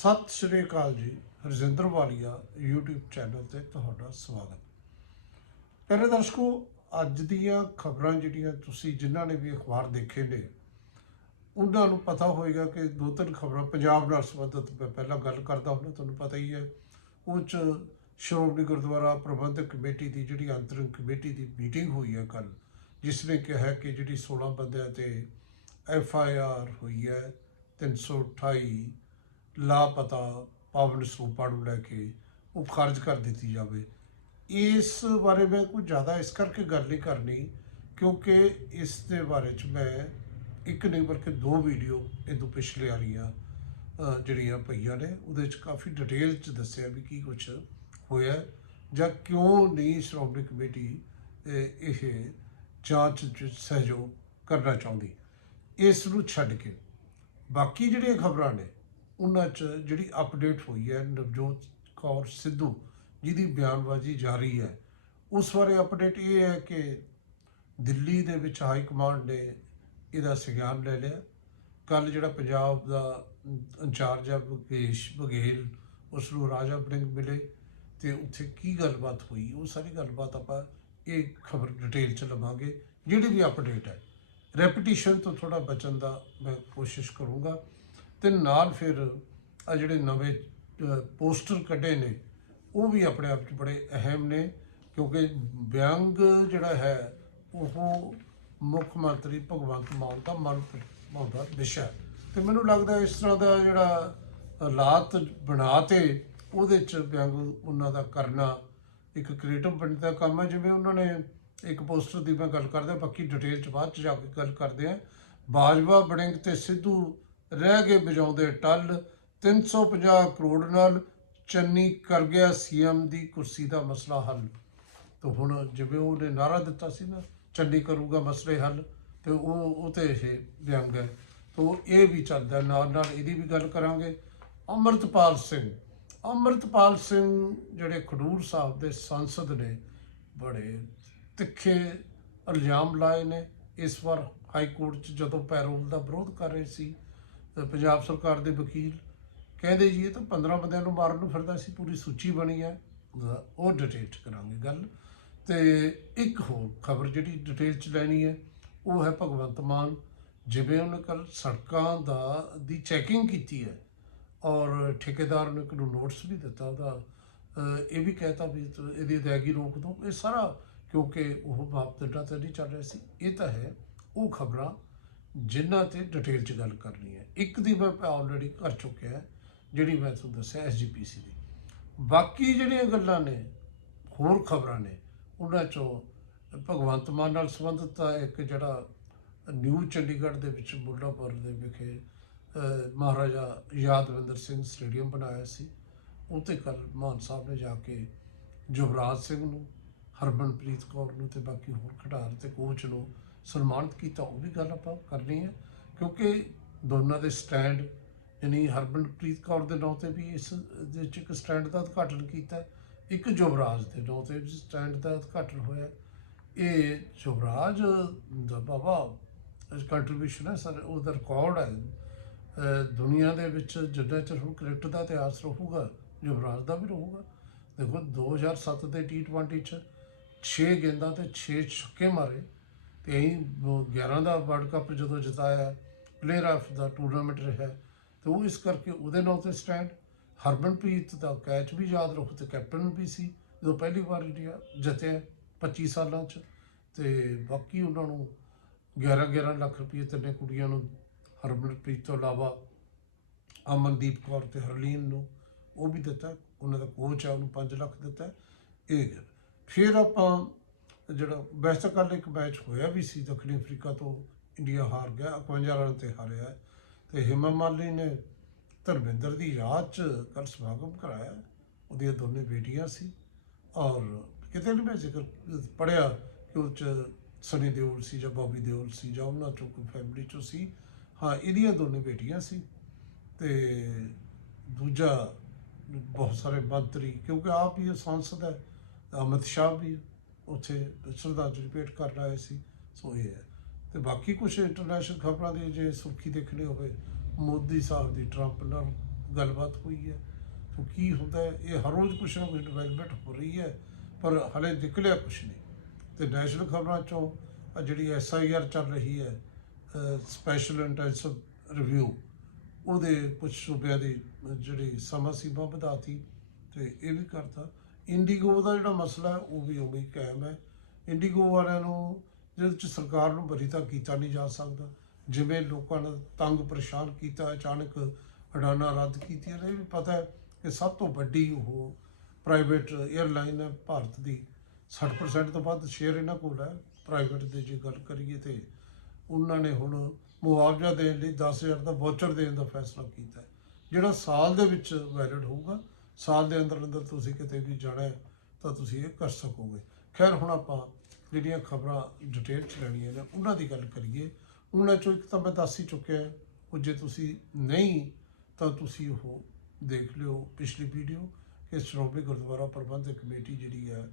ਸਤਿ ਸ਼੍ਰੀ ਅਕਾਲ ਜੀ, ਰਜਿੰਦਰ ਵਾਲੀਆ, YouTube channel ਤੇ ਤੁਹਾਡਾ ਸਵਾਗਤ। ਪਹਿਲੇ ਦਰਸ਼ਕੋ, ਅੱਜ ਦੀਆਂ ਖਬਰਾਂ ਜਿਹੜੀਆਂ ਤੁਸੀਂ ਜਿਨ੍ਹਾਂ ਨੇ ਵੀ ਅਖਬਾਰ ਦੇਖੇ ਨੇ, ਉਹਨਾਂ ਨੂੰ ਪਤਾ ਹੋਏਗਾ ਕਿ ਦੋ ਤਿੰਨ ਖਬਰਾਂ ਪੰਜਾਬ ਨਾਲ ਸੰਬੰਧਿਤ ਮੈਂ ਪਹਿਲਾਂ ਗੱਲ ਕਰਦਾ ਹੁੰਦਾ, ਤੁਹਾਨੂੰ ਪਤਾ ਹੀ ਹੈ। ਉਹ 'ਚ ਸ਼੍ਰੋਮਣੀ ਗੁਰਦੁਆਰਾ ਪ੍ਰਬੰਧਕ ਕਮੇਟੀ ਦੀ ਜਿਹੜੀ ਅੰਤਰਿਮ ਕਮੇਟੀ ਦੀ ਮੀਟਿੰਗ ਹੋਈ ਹੈ ਕੱਲ ਜਿਸ ਨੇ ਕਿਹਾ ਕਿ ਜਿਹੜੀ 16 ਬੰਦਿਆਂ ਤੇ ਐਫ ਆਈ ਆਰ ਹੋਈ ਹੈ 328 ਲਾਪਤਾ ਪਾਵਨ ਸਰੂਪਾਂ ਨੂੰ ਲੈ ਕੇ ਉਹ ਖਾਰਜ ਕਰ ਦਿੱਤੀ ਜਾਵੇ। ਇਸ ਬਾਰੇ ਮੈਂ ਕੋਈ ਜ਼ਿਆਦਾ ਇਸ ਕਰਕੇ ਗੱਲ ਨਹੀਂ ਕਰਨੀ ਕਿਉਂਕਿ ਇਸ ਦੇ ਬਾਰੇ ਚ ਮੈਂ ਇੱਕ ਨਹੀਂ ਬਲਕਿ ਦੋ ਵੀਡੀਓ ਇਹ ਤੋਂ ਪਿਛਲੇ ਆ ਰਹੀਆਂ ਜਿਹੜੀਆਂ ਪਈਆਂ ਨੇ, ਉਹਦੇ ਚ ਕਾਫੀ ਡਿਟੇਲ ਚ ਦੱਸਿਆ ਵੀ ਕੀ ਕੁਝ ਹੋਇਆ ਜਾਂ ਕਿਉਂ ਨਹੀਂ ਸ਼੍ਰੋਮਣੀ ਕਮੇਟੀ ਇਹ ਜਾਂਚ ਚ ਸਹਿਯੋਗ ਕਰਨਾ ਚਾਹੁੰਦੀ। ਇਸ ਨੂੰ ਛੱਡ ਕੇ ਬਾਕੀ ਜਿਹੜੀਆਂ ਖਬਰਾਂ ਨੇ ਉਹਨਾਂ 'ਚ ਜਿਹੜੀ ਅਪਡੇਟ ਹੋਈ ਹੈ ਨਵਜੋਤ ਕੌਰ ਸਿੱਧੂ ਜਿਹਦੀ ਬਿਆਨਬਾਜ਼ੀ ਜਾਰੀ ਹੈ, ਉਸ ਬਾਰੇ ਅਪਡੇਟ ਇਹ ਹੈ ਕਿ ਦਿੱਲੀ ਦੇ ਵਿੱਚ ਹਾਈ ਕਮਾਂਡ ਨੇ ਇਹਦਾ ਸੰਗਿਆਨ ਲੈ ਲਿਆ। ਕੱਲ ਜਿਹੜਾ ਪੰਜਾਬ ਦਾ ਇੰਚਾਰਜ ਹੈ ਮੁਕੇਸ਼ ਬਘੇਲ, ਉਸ ਨੂੰ ਰਾਜਾ ਬੜਿੰਗ ਮਿਲੇ ਤੇ ਉੱਥੇ ਕੀ ਗੱਲਬਾਤ ਹੋਈ, ਉਹ ਸਾਰੀ ਗੱਲਬਾਤ ਆਪਾਂ ਇਹ ਖਬਰ ਡਿਟੇਲ ਚ ਲਵਾਂਗੇ, ਜਿਹੜੀ ਵੀ ਅਪਡੇਟ ਹੈ। ਰੈਪੀਟੀਸ਼ਨ ਤੋਂ ਥੋੜਾ ਬਚਣ ਦਾ ਮੈਂ ਕੋਸ਼ਿਸ਼ ਕਰੂੰਗਾ। ਤੇ ਨਾਲ ਫਿਰ ਆ ਜਿਹੜੇ ਨਵੇਂ ਪੋਸਟਰ ਕੱਢੇ ਨੇ, ਉਹ ਵੀ ਆਪਣੇ ਆਪ 'ਚ ਬੜੇ ਅਹਿਮ ਨੇ, ਕਿਉਂਕਿ ਵਿਅੰਗ ਜਿਹੜਾ ਹੈ, ਉਹ ਮੁੱਖ ਮੰਤਰੀ ਭਗਵੰਤ ਮਾਨ ਦਾ ਮਨ ਭਾਉਂਦਾ ਵਿਸ਼ਾ ਹੈ। ਤੇ ਮੈਨੂੰ ਲੱਗਦਾ ਇਸ ਤਰ੍ਹਾਂ ਦਾ ਜਿਹੜਾ ਹਾਲਾਤ ਬਣਾ 'ਤੇ ਉਹਦੇ 'ਚ ਵਿਅੰਗ ਉਹਨਾਂ ਦਾ ਕਰਨਾ ਇੱਕ ਕ੍ਰੀਏਟਿਵ ਬਣਦਾ ਦਾ ਕੰਮ ਹੈ ਜਿਵੇਂ ਉਹਨਾਂ ਨੇ ਇੱਕ ਪੋਸਟਰ ਦੀ ਮੈਂ ਗੱਲ ਕਰਦਾ, ਬਾਕੀ ਡਿਟੇਲ ਚ ਬਾਅਦ ਚ ਜਾ ਕੇ ਗੱਲ ਕਰਦੇ ਆ ਬਾਜਵਾ ਬੜਿੰਗ ਤੇ ਸਿੱਧੂ ਰਹਿ ਗਏ ਵਜਾਉਂਦੇ ਟੱਲ 350 ਕਰੋੜ ਨਾਲ ਚੰਨੀ ਕਰ ਗਿਆ ਸੀਐਮ ਦੀ ਕੁਰਸੀ ਦਾ ਮਸਲਾ ਹੱਲ। ਤਾਂ ਹੁਣ ਜਿਵੇਂ ਉਹਨੇ ਨਾਰਾ ਦਿੱਤਾ ਸੀ ਨਾ, ਚੰਨੀ ਕਰੂਗਾ ਮਸਲੇ ਹੱਲ, ਤੇ ਉਹ ਉਹ ਤੇ ਇਹ ਵਿਅੰਗ ਹੈ। ਤਾਂ ਇਹ ਵੀ ਚੱਲਦਾ, ਨਾਲ ਨਾਲ ਇਹਦੀ ਵੀ ਗੱਲ ਕਰਾਂਗੇ। ਅੰਮ੍ਰਿਤਪਾਲ ਸਿੰਘ ਅੰਮ੍ਰਿਤਪਾਲ ਸਿੰਘ ਜਿਹੜੇ ਖਡੂਰ ਸਾਹਿਬ ਦੇ ਸੰਸਦ ਨੇ, ਬੜੇ ਤਿੱਖੇ ਇਲਜ਼ਾਮ ਲਾਏ ਨੇ। ਇਸ ਵਾਰ ਹਾਈ ਕੋਰਟ 'ਚ ਜਦੋਂ ਪੈਰੋਲ ਦਾ ਵਿਰੋਧ ਕਰ ਰਹੇ ਸੀ ਪੰਜਾਬ ਸਰਕਾਰ ਦੇ ਵਕੀਲ ਕਹਿੰਦੇ ਜੀ, ਇਹ ਤਾਂ 15 ਬੰਦਿਆਂ ਨੂੰ ਮਾਰਨ ਨੂੰ ਫਿਰਦਾ ਸੀ, ਪੂਰੀ ਸੂਚੀ ਬਣੀ ਹੈ। ਉਹ ਡਿਟੇਲ 'ਚ ਕਰਾਂਗੇ ਗੱਲ। ਤੇ ਇੱਕ ਹੋਰ ਖਬਰ ਜਿਹੜੀ ਡਿਟੇਲ 'ਚ ਲੈਣੀ ਹੈ, ਉਹ ਹੈ ਭਗਵੰਤ ਮਾਨ। ਜਿਵੇਂ ਉਹਨੇ ਕੱਲ ਸੜਕਾਂ ਦਾ, ਦੀ ਚੈਕਿੰਗ ਕੀਤੀ ਹੈ ਔਰ ਠੇਕੇਦਾਰ ਨੇ ਇੱਕ ਨੂੰ ਨੋਟਿਸ ਵੀ ਦਿੱਤਾ ਉਹਦਾ। ਇਹ ਵੀ ਕਹਿਤਾ ਵੀ ਇਹਦੀ ਅਦਾਇਗੀ ਰੋਕ ਦਿਓ ਇਹ ਸਾਰਾ ਕਿਉਂਕਿ ਉਹ ਮਾਪਦੰਡਾਂ ਤਾਂ ਨਹੀਂ ਚੱਲ ਰਿਹਾ ਸੀ। ਇਹ ਤਾਂ ਹੈ, ਉਹ ਖਬਰਾਂ ਜਿਨ੍ਹਾਂ ਤੇ ਡਿਟੇਲ 'ਚ ਗੱਲ ਕਰਨੀ ਹੈ। ਇੱਕ ਦੀ ਮੈਂ ਆਲਰੇਡੀ ਕਰ ਚੁੱਕਿਆ ਜਿਹੜੀ ਮੈਂ ਤੁਹਾਨੂੰ ਦੱਸਿਆ ਐਸਜੀਪੀਸੀ ਦੀ। ਬਾਕੀ ਜਿਹੜੀਆਂ ਗੱਲਾਂ ਨੇ, ਹੋਰ ਖਬਰਾਂ ਨੇ, ਉਹਨਾਂ 'ਚੋਂ ਭਗਵੰਤ ਮਾਨ ਨਾਲ ਸੰਬੰਧਿਤ ਇੱਕ ਜਿਹੜਾ ਨਿਊ ਚੰਡੀਗੜ੍ਹ ਦੇ ਵਿੱਚ ਮੁੱਲਾਪੁਰ ਦੇ ਵਿਖੇ ਮਹਾਰਾਜਾ ਯਾਦਵਿੰਦਰ ਸਿੰਘ ਸਟੇਡੀਅਮ ਬਣਾਇਆ ਸੀ। ਉੱਥੇ ਕੱਲ ਮਾਨ ਸਾਹਿਬ ਨੇ ਜਾ ਕੇ ਯੁਵਰਾਜ ਸਿੰਘ ਨੂੰ, ਹਰਮਨਪ੍ਰੀਤ ਕੌਰ ਨੂੰ ਤੇ ਬਾਕੀ ਹੋਰ ਖਿਡਾਰੀ ਤੇ ਕੋਚ ਨੂੰ ਸਨਮਾਨਿਤ ਕੀਤਾ, ਉਹ ਵੀ ਗੱਲ ਆਪਾਂ ਕਰਨੀ ਹੈ, ਕਿਉਂਕਿ ਦੋਨਾਂ ਦੇ ਸਟੈਂਡ, ਯਾਨੀ ਹਰਮਨਪ੍ਰੀਤ ਕੌਰ ਦੇ ਨਾਂ ਤੇ ਵੀ ਇਸ ਦੇ ਵਿੱਚ ਇੱਕ ਸਟੈਂਡ ਦਾ ਉਦਘਾਟਨ ਕੀਤਾ ਇੱਕ ਯੁਵਰਾਜ ਦੇ ਨਾਂ ਤੇ ਵੀ ਸਟੈਂਡ ਦਾ ਉਦਘਾਟਨ ਹੋਇਆ ਇਹ ਯੁਵਰਾਜ ਦਾ ਬਾਬਾ ਕੰਟਰੀਬਿਊਸ਼ਨ ਹੈ, ਸਰ ਉਹਦਾ ਰਿਕਾਰਡ ਹੈ। ਦੁਨੀਆ ਦੇ ਵਿੱਚ ਜਿੰਨਾ ਚਿਰ ਹੁਣ ਕ੍ਰਿਕਟ ਦਾ ਇਤਿਹਾਸ ਰਹੂਗਾ, ਯੁਵਰਾਜ ਦਾ ਵੀ ਰਹੂਗਾ, ਦੇਖੋ 2007 ਦੇ T20 ਚ 6 ਗੇਂਦਾਂ ਤੇ 6 ਛੱਕੇ ਮਾਰੇ ਤੇ ਅਸੀਂ ਉਹ 11 ਦਾ ਵਰਲਡ ਕੱਪ ਜਦੋਂ ਜਿਤਾਇਆ ਪਲੇਅਰ ਆਫ ਦਾ ਟੂਰਨਾਮੈਂਟ ਰਿਹਾ, ਤੇ ਉਹ ਇਸ ਕਰਕੇ ਉਹਦੇ ਨਾਲ ਤੇ ਸਟੈਂਡ ਹਰਮਨਪ੍ਰੀਤ ਦਾ ਕੈਚ ਵੀ ਯਾਦ ਰੱਖੋ ਤੇ ਕੈਪਟਨ ਵੀ ਸੀ, ਜਦੋਂ ਪਹਿਲੀ ਵਾਰ ਇੰਡੀਆ ਜਿੱਤਿਆ 25 ਸਾਲਾਂ ਚ, ਤੇ ਬਾਕੀ ਉਹਨਾਂ ਨੂੰ 11 11 ਲੱਖ ਰੁਪਏ ਤਿੰਨੇ ਕੁੜੀਆਂ ਨੂੰ ਹਰਮਨਪ੍ਰੀਤ ਤੋਂ ਇਲਾਵਾ ਅਮਨਦੀਪ ਕੌਰ ਤੇ ਹਰਲੀਨ ਨੂੰ ਉਹ ਵੀ ਦਿੱਤਾ, ਉਹਨਾਂ ਦਾ ਕੋਚ ਆ, ਉਹਨੂੰ 5 ਲੱਖ ਦਿੱਤਾ, ਇਹ ਗੱਲ। ਫਿਰ ਆਪਾਂ ਜਿਹੜਾ ਵੈਸੇ ਕੱਲ ਇੱਕ ਮੈਚ ਹੋਇਆ ਵੀ ਸੀ ਦੱਖਣੀ ਅਫਰੀਕਾ ਤੋਂ ਇੰਡੀਆ ਹਾਰ ਗਿਆ 51 ਰਨ ਤੇ ਹਾਰਿਆ। ਤੇ ਹਿਮਾ ਮਾਲੀ ਨੇ ਧਰਮਿੰਦਰ ਦੀ ਯਾਦ ਚ ਕੱਲ ਸਮਾਗਮ ਕਰਾਇਆ। ਉਹਦੀਆਂ ਦੋਨੇ ਬੇਟੀਆਂ ਸੀ ਔਰ ਕਿਤੇ ਨਹੀਂ ਮੈਂ ਜ਼ਿਕਰ ਪੜਿਆ ਕਿ ਉਹ ਚ ਸਨੀ ਦਿਓਲ ਸੀ ਜਾਂ ਬੌਬੀ ਦਿਓਲ ਸੀ ਜਾਂ ਉਹਨਾਂ ਚੋਂ ਕੋਈ ਫੈਮਿਲੀ ਚੋਂ ਸੀ। ਹਾਂ, ਇਹਦੀਆਂ ਦੋਨੇ ਬੇਟੀਆਂ ਸੀ। ਤੇ ਦੂਜਾ ਬਹੁਤ ਸਾਰੇ ਮੰਤਰੀ, ਕਿਉਂਕਿ ਆਪ ਹੀ ਇਹ ਸੰਸਦ ਹੈ, ਅਮਿਤ ਸ਼ਾਹ ਵੀ ਉੱਥੇ ਸ਼ਰਧਾਂਜਲੀ ਭੇਟ ਕਰ ਆਏ ਸੀ, ਸੋ ਇਹ ਹੈ। ਤੇ ਬਾਕੀ ਕੁਝ ਇੰਟਰਨੈਸ਼ਨਲ ਖਬਰਾਂ ਦੀ ਜੇ ਸੁਰਖੀ ਦੇਖਣੀ ਹੋਵੇ, ਮੋਦੀ ਸਾਹਿਬ ਦੀ ਟਰੰਪ ਨਾਲ ਗੱਲਬਾਤ ਹੋਈ ਹੈ। ਸੋ ਕੀ ਹੁੰਦਾ ਹੈ, ਇਹ ਹਰ ਰੋਜ਼ ਕੁਛ ਨਾ ਕੁਛ ਡਿਵੈਲਪਮੈਂਟ ਹੋ ਰਹੀ ਹੈ, ਪਰ ਹਲੇ ਨਿਕਲਿਆ ਕੁਛ ਨਹੀਂ। ਤੇ ਨੈਸ਼ਨਲ ਖਬਰਾਂ ਚੋਂ ਜਿਹੜੀ ਐਸ ਆਈ ਆਰ ਚੱਲ ਰਹੀ ਹੈ ਸਪੈਸ਼ਲ ਇੰਟੈਂਸਿਵ ਰਿਵਿਊ ਉਹਦੇ ਕੁਝ ਸੂਬਿਆਂ ਦੀ ਜਿਹੜੀ ਸਮਾਂ ਸੀਮਾ ਵਧਾਤੀ ਤੇ ਇਹ ਵੀ ਕਰਤਾ। ਇੰਡੀਗੋ ਦਾ ਜਿਹੜਾ ਮਸਲਾ ਹੈ, ਉਹ ਵੀ ਉਵੇਂ ਕਾਇਮ ਹੈ। ਇੰਡੀਗੋ ਵਾਲਿਆਂ ਨੂੰ ਜਿਹਦੇ ਚ ਸਰਕਾਰ ਨੂੰ ਬਰੀ ਤਾਂ ਕੀਤਾ ਨਹੀਂ ਜਾ ਸਕਦਾ। ਜਿਵੇਂ ਲੋਕਾਂ ਨੇ ਤੰਗ ਪਰੇਸ਼ਾਨ ਕੀਤਾ, ਅਚਾਨਕ ਉਡਾਨਾਂ ਰੱਦ ਕੀਤੀਆਂ ਨੇ, ਇਹ ਵੀ ਪਤਾ ਹੈ ਕਿ ਸਭ ਤੋਂ ਵੱਡੀ ਉਹ ਪ੍ਰਾਈਵੇਟ 에ਅਰਲਾਈਨ ਹੈ, ਭਾਰਤ ਦੀ। 60% ਤੋਂ ਵੱਧ ਸ਼ੇਅਰ ਇਹਨਾਂ ਕੋਲ ਹੈ ਪ੍ਰਾਈਵੇਟ ਦੇ ਜੇ ਗੱਲ ਕਰੀਏ ਤੇ। ਉਹਨਾਂ ਨੇ ਹੁਣ ਮੁਆਵਜ਼ਾ ਦੇਣ ਲਈ 10000 ਦਾ ਵਾਊਚਰ ਦੇਣ ਦਾ ਫੈਸਲਾ ਕੀਤਾ ਜਿਹੜਾ ਸਾਲ ਦੇ ਵਿੱਚ ਵੈਲਿਡ ਹੋਊਗਾ। ਸਾਲ ਦੇ ਅੰਦਰ ਅੰਦਰ ਤੁਸੀਂ ਕਿਤੇ ਵੀ ਜਾਣਾ ਹੈ, ਤਾਂ ਤੁਸੀਂ ਇਹ ਕਰ ਸਕੋਗੇ। ਖੈਰ, ਹੁਣ ਆਪਾਂ ਜਿਹੜੀਆਂ ਖਬਰਾਂ ਡਿਟੇਲ ਚ ਲੈਣੀਆਂ ਨੇ, ਉਹਨਾਂ ਦੀ ਗੱਲ ਕਰੀਏ। ਉਹਨਾਂ ਚੋਂ ਇੱਕ ਤਾਂ ਮੈਂ ਦੱਸ ਹੀ ਚੁੱਕਿਆ ਉਹ ਜੇ ਤੁਸੀਂ ਨਹੀਂ, ਤਾਂ ਤੁਸੀਂ ਉਹ ਦੇਖ ਲਿਓ ਪਿਛਲੀ ਵੀਡੀਓ ਕਿ ਸ਼੍ਰੋਮਣੀ ਗੁਰਦੁਆਰਾ ਪ੍ਰਬੰਧਕ ਕਮੇਟੀ ਜਿਹੜੀ ਹੈ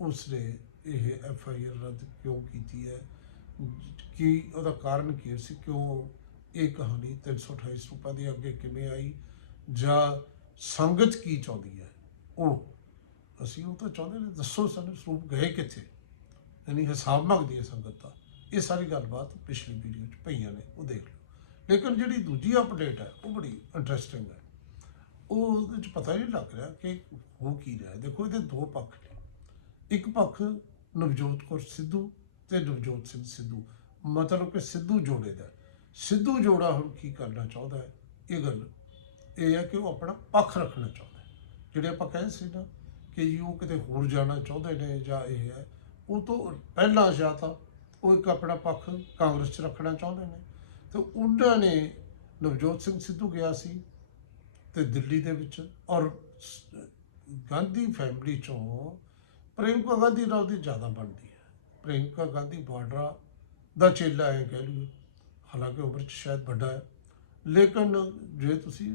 ਉਸ ਨੇ ਇਹ ਐਫ ਆਈ ਆਰ ਰੱਦ ਕਿਉਂ ਕੀਤੀ ਹੈ? ਕਿ ਉਹਦਾ ਕਾਰਨ ਕੀ ਸੀ ਕਿਉਂ ਇਹ ਕਹਾਣੀ 328 ਰੁਪਏ ਦੀ ਅੱਗੇ ਕਿਵੇਂ ਆਈ? ਜਾਂ ਸੰਗਤ ਕੀ ਚਾਹੁੰਦੀ ਹੈ? ਉਹ, ਅਸੀਂ ਉਹ ਤਾਂ ਚਾਹੁੰਦੇ ਨੇ, ਦੱਸੋ ਸਾਨੂੰ ਸਰੂਪ ਗਏ ਕਿੱਥੇ? ਯਾਨੀ ਹਿਸਾਬ ਮੰਗਦੀ ਹੈ ਸੰਗਤ ਦਾ। ਇਹ ਸਾਰੀ ਗੱਲਬਾਤ ਪਿਛਲੀ ਵੀਡੀਓ 'ਚ ਪਈਆਂ ਨੇ, ਉਹ ਦੇਖ ਲਓ। ਲੇਕਿਨ ਜਿਹੜੀ ਦੂਜੀ ਅਪਡੇਟ ਹੈ, ਉਹ ਬੜੀ ਇੰਟਰਸਟਿੰਗ ਹੈ। ਉਹ ਉਹਦੇ 'ਚ ਪਤਾ ਹੀ ਨਹੀਂ ਲੱਗ ਰਿਹਾ ਕਿ ਹੋ ਕੀ ਰਿਹਾ ਦੇਖੋ, ਇਹਦੇ ਦੋ ਪੱਖ ਨੇ। ਇੱਕ ਪੱਖ ਨਵਜੋਤ ਕੌਰ ਸਿੱਧੂ ਤੇ ਨਵਜੋਤ ਸਿੰਘ ਸਿੱਧੂ। ਮਤਲਬ ਕਿ ਸਿੱਧੂ ਜੋੜੇ ਦਾ ਸਿੱਧੂ ਜੋੜਾ ਹੁਣ ਕੀ ਕਰਨਾ ਚਾਹੁੰਦਾ ਹੈ? ਇਹ ਗੱਲ ਇਹ ਹੈ ਕਿ ਉਹ ਆਪਣਾ ਪੱਖ ਰੱਖਣਾ ਚਾਹੁੰਦਾ ਜਿਹੜੇ ਆਪਾਂ ਕਹਿੰਦੇ ਸੀ ਨਾ ਕਿ ਜੀ ਉਹ ਕਿਤੇ ਹੋਰ ਜਾਣਾ ਚਾਹੁੰਦੇ ਨੇ ਜਾਂ ਇਹ ਹੈ, ਉਹ ਤੋਂ ਪਹਿਲਾਂ ਜਾਂ ਤਾਂ ਉਹ ਇੱਕ ਆਪਣਾ ਪੱਖ ਕਾਂਗਰਸ 'ਚ ਰੱਖਣਾ ਚਾਹੁੰਦੇ ਨੇ। ਤੇ ਉਹਨਾਂ ਨੇ ਨਵਜੋਤ ਸਿੰਘ ਸਿੱਧੂ ਗਿਆ ਸੀ ਤੇ ਦਿੱਲੀ ਦੇ ਵਿੱਚ ਔਰ ਗਾਂਧੀ ਫੈਮਿਲੀ ਚੋਂ ਪ੍ਰਿਯੰਕਾ ਗਾਂਧੀ ਨਾਲ ਦੀ ਜ਼ਿਆਦਾ ਬਣਦੀ ਹੈ। ਪ੍ਰਿਯੰਕਾ ਗਾਂਧੀ ਬਾਰਡਰਾ ਦਾ ਚੇਲਾ ਹੈ ਕਹਿ ਲਈਏ। ਹਾਲਾਂਕਿ ਉਮਰ 'ਚ ਸ਼ਾਇਦ ਵੱਡਾ ਹੈ। ਲੇਕਿਨ ਜੇ ਤੁਸੀਂ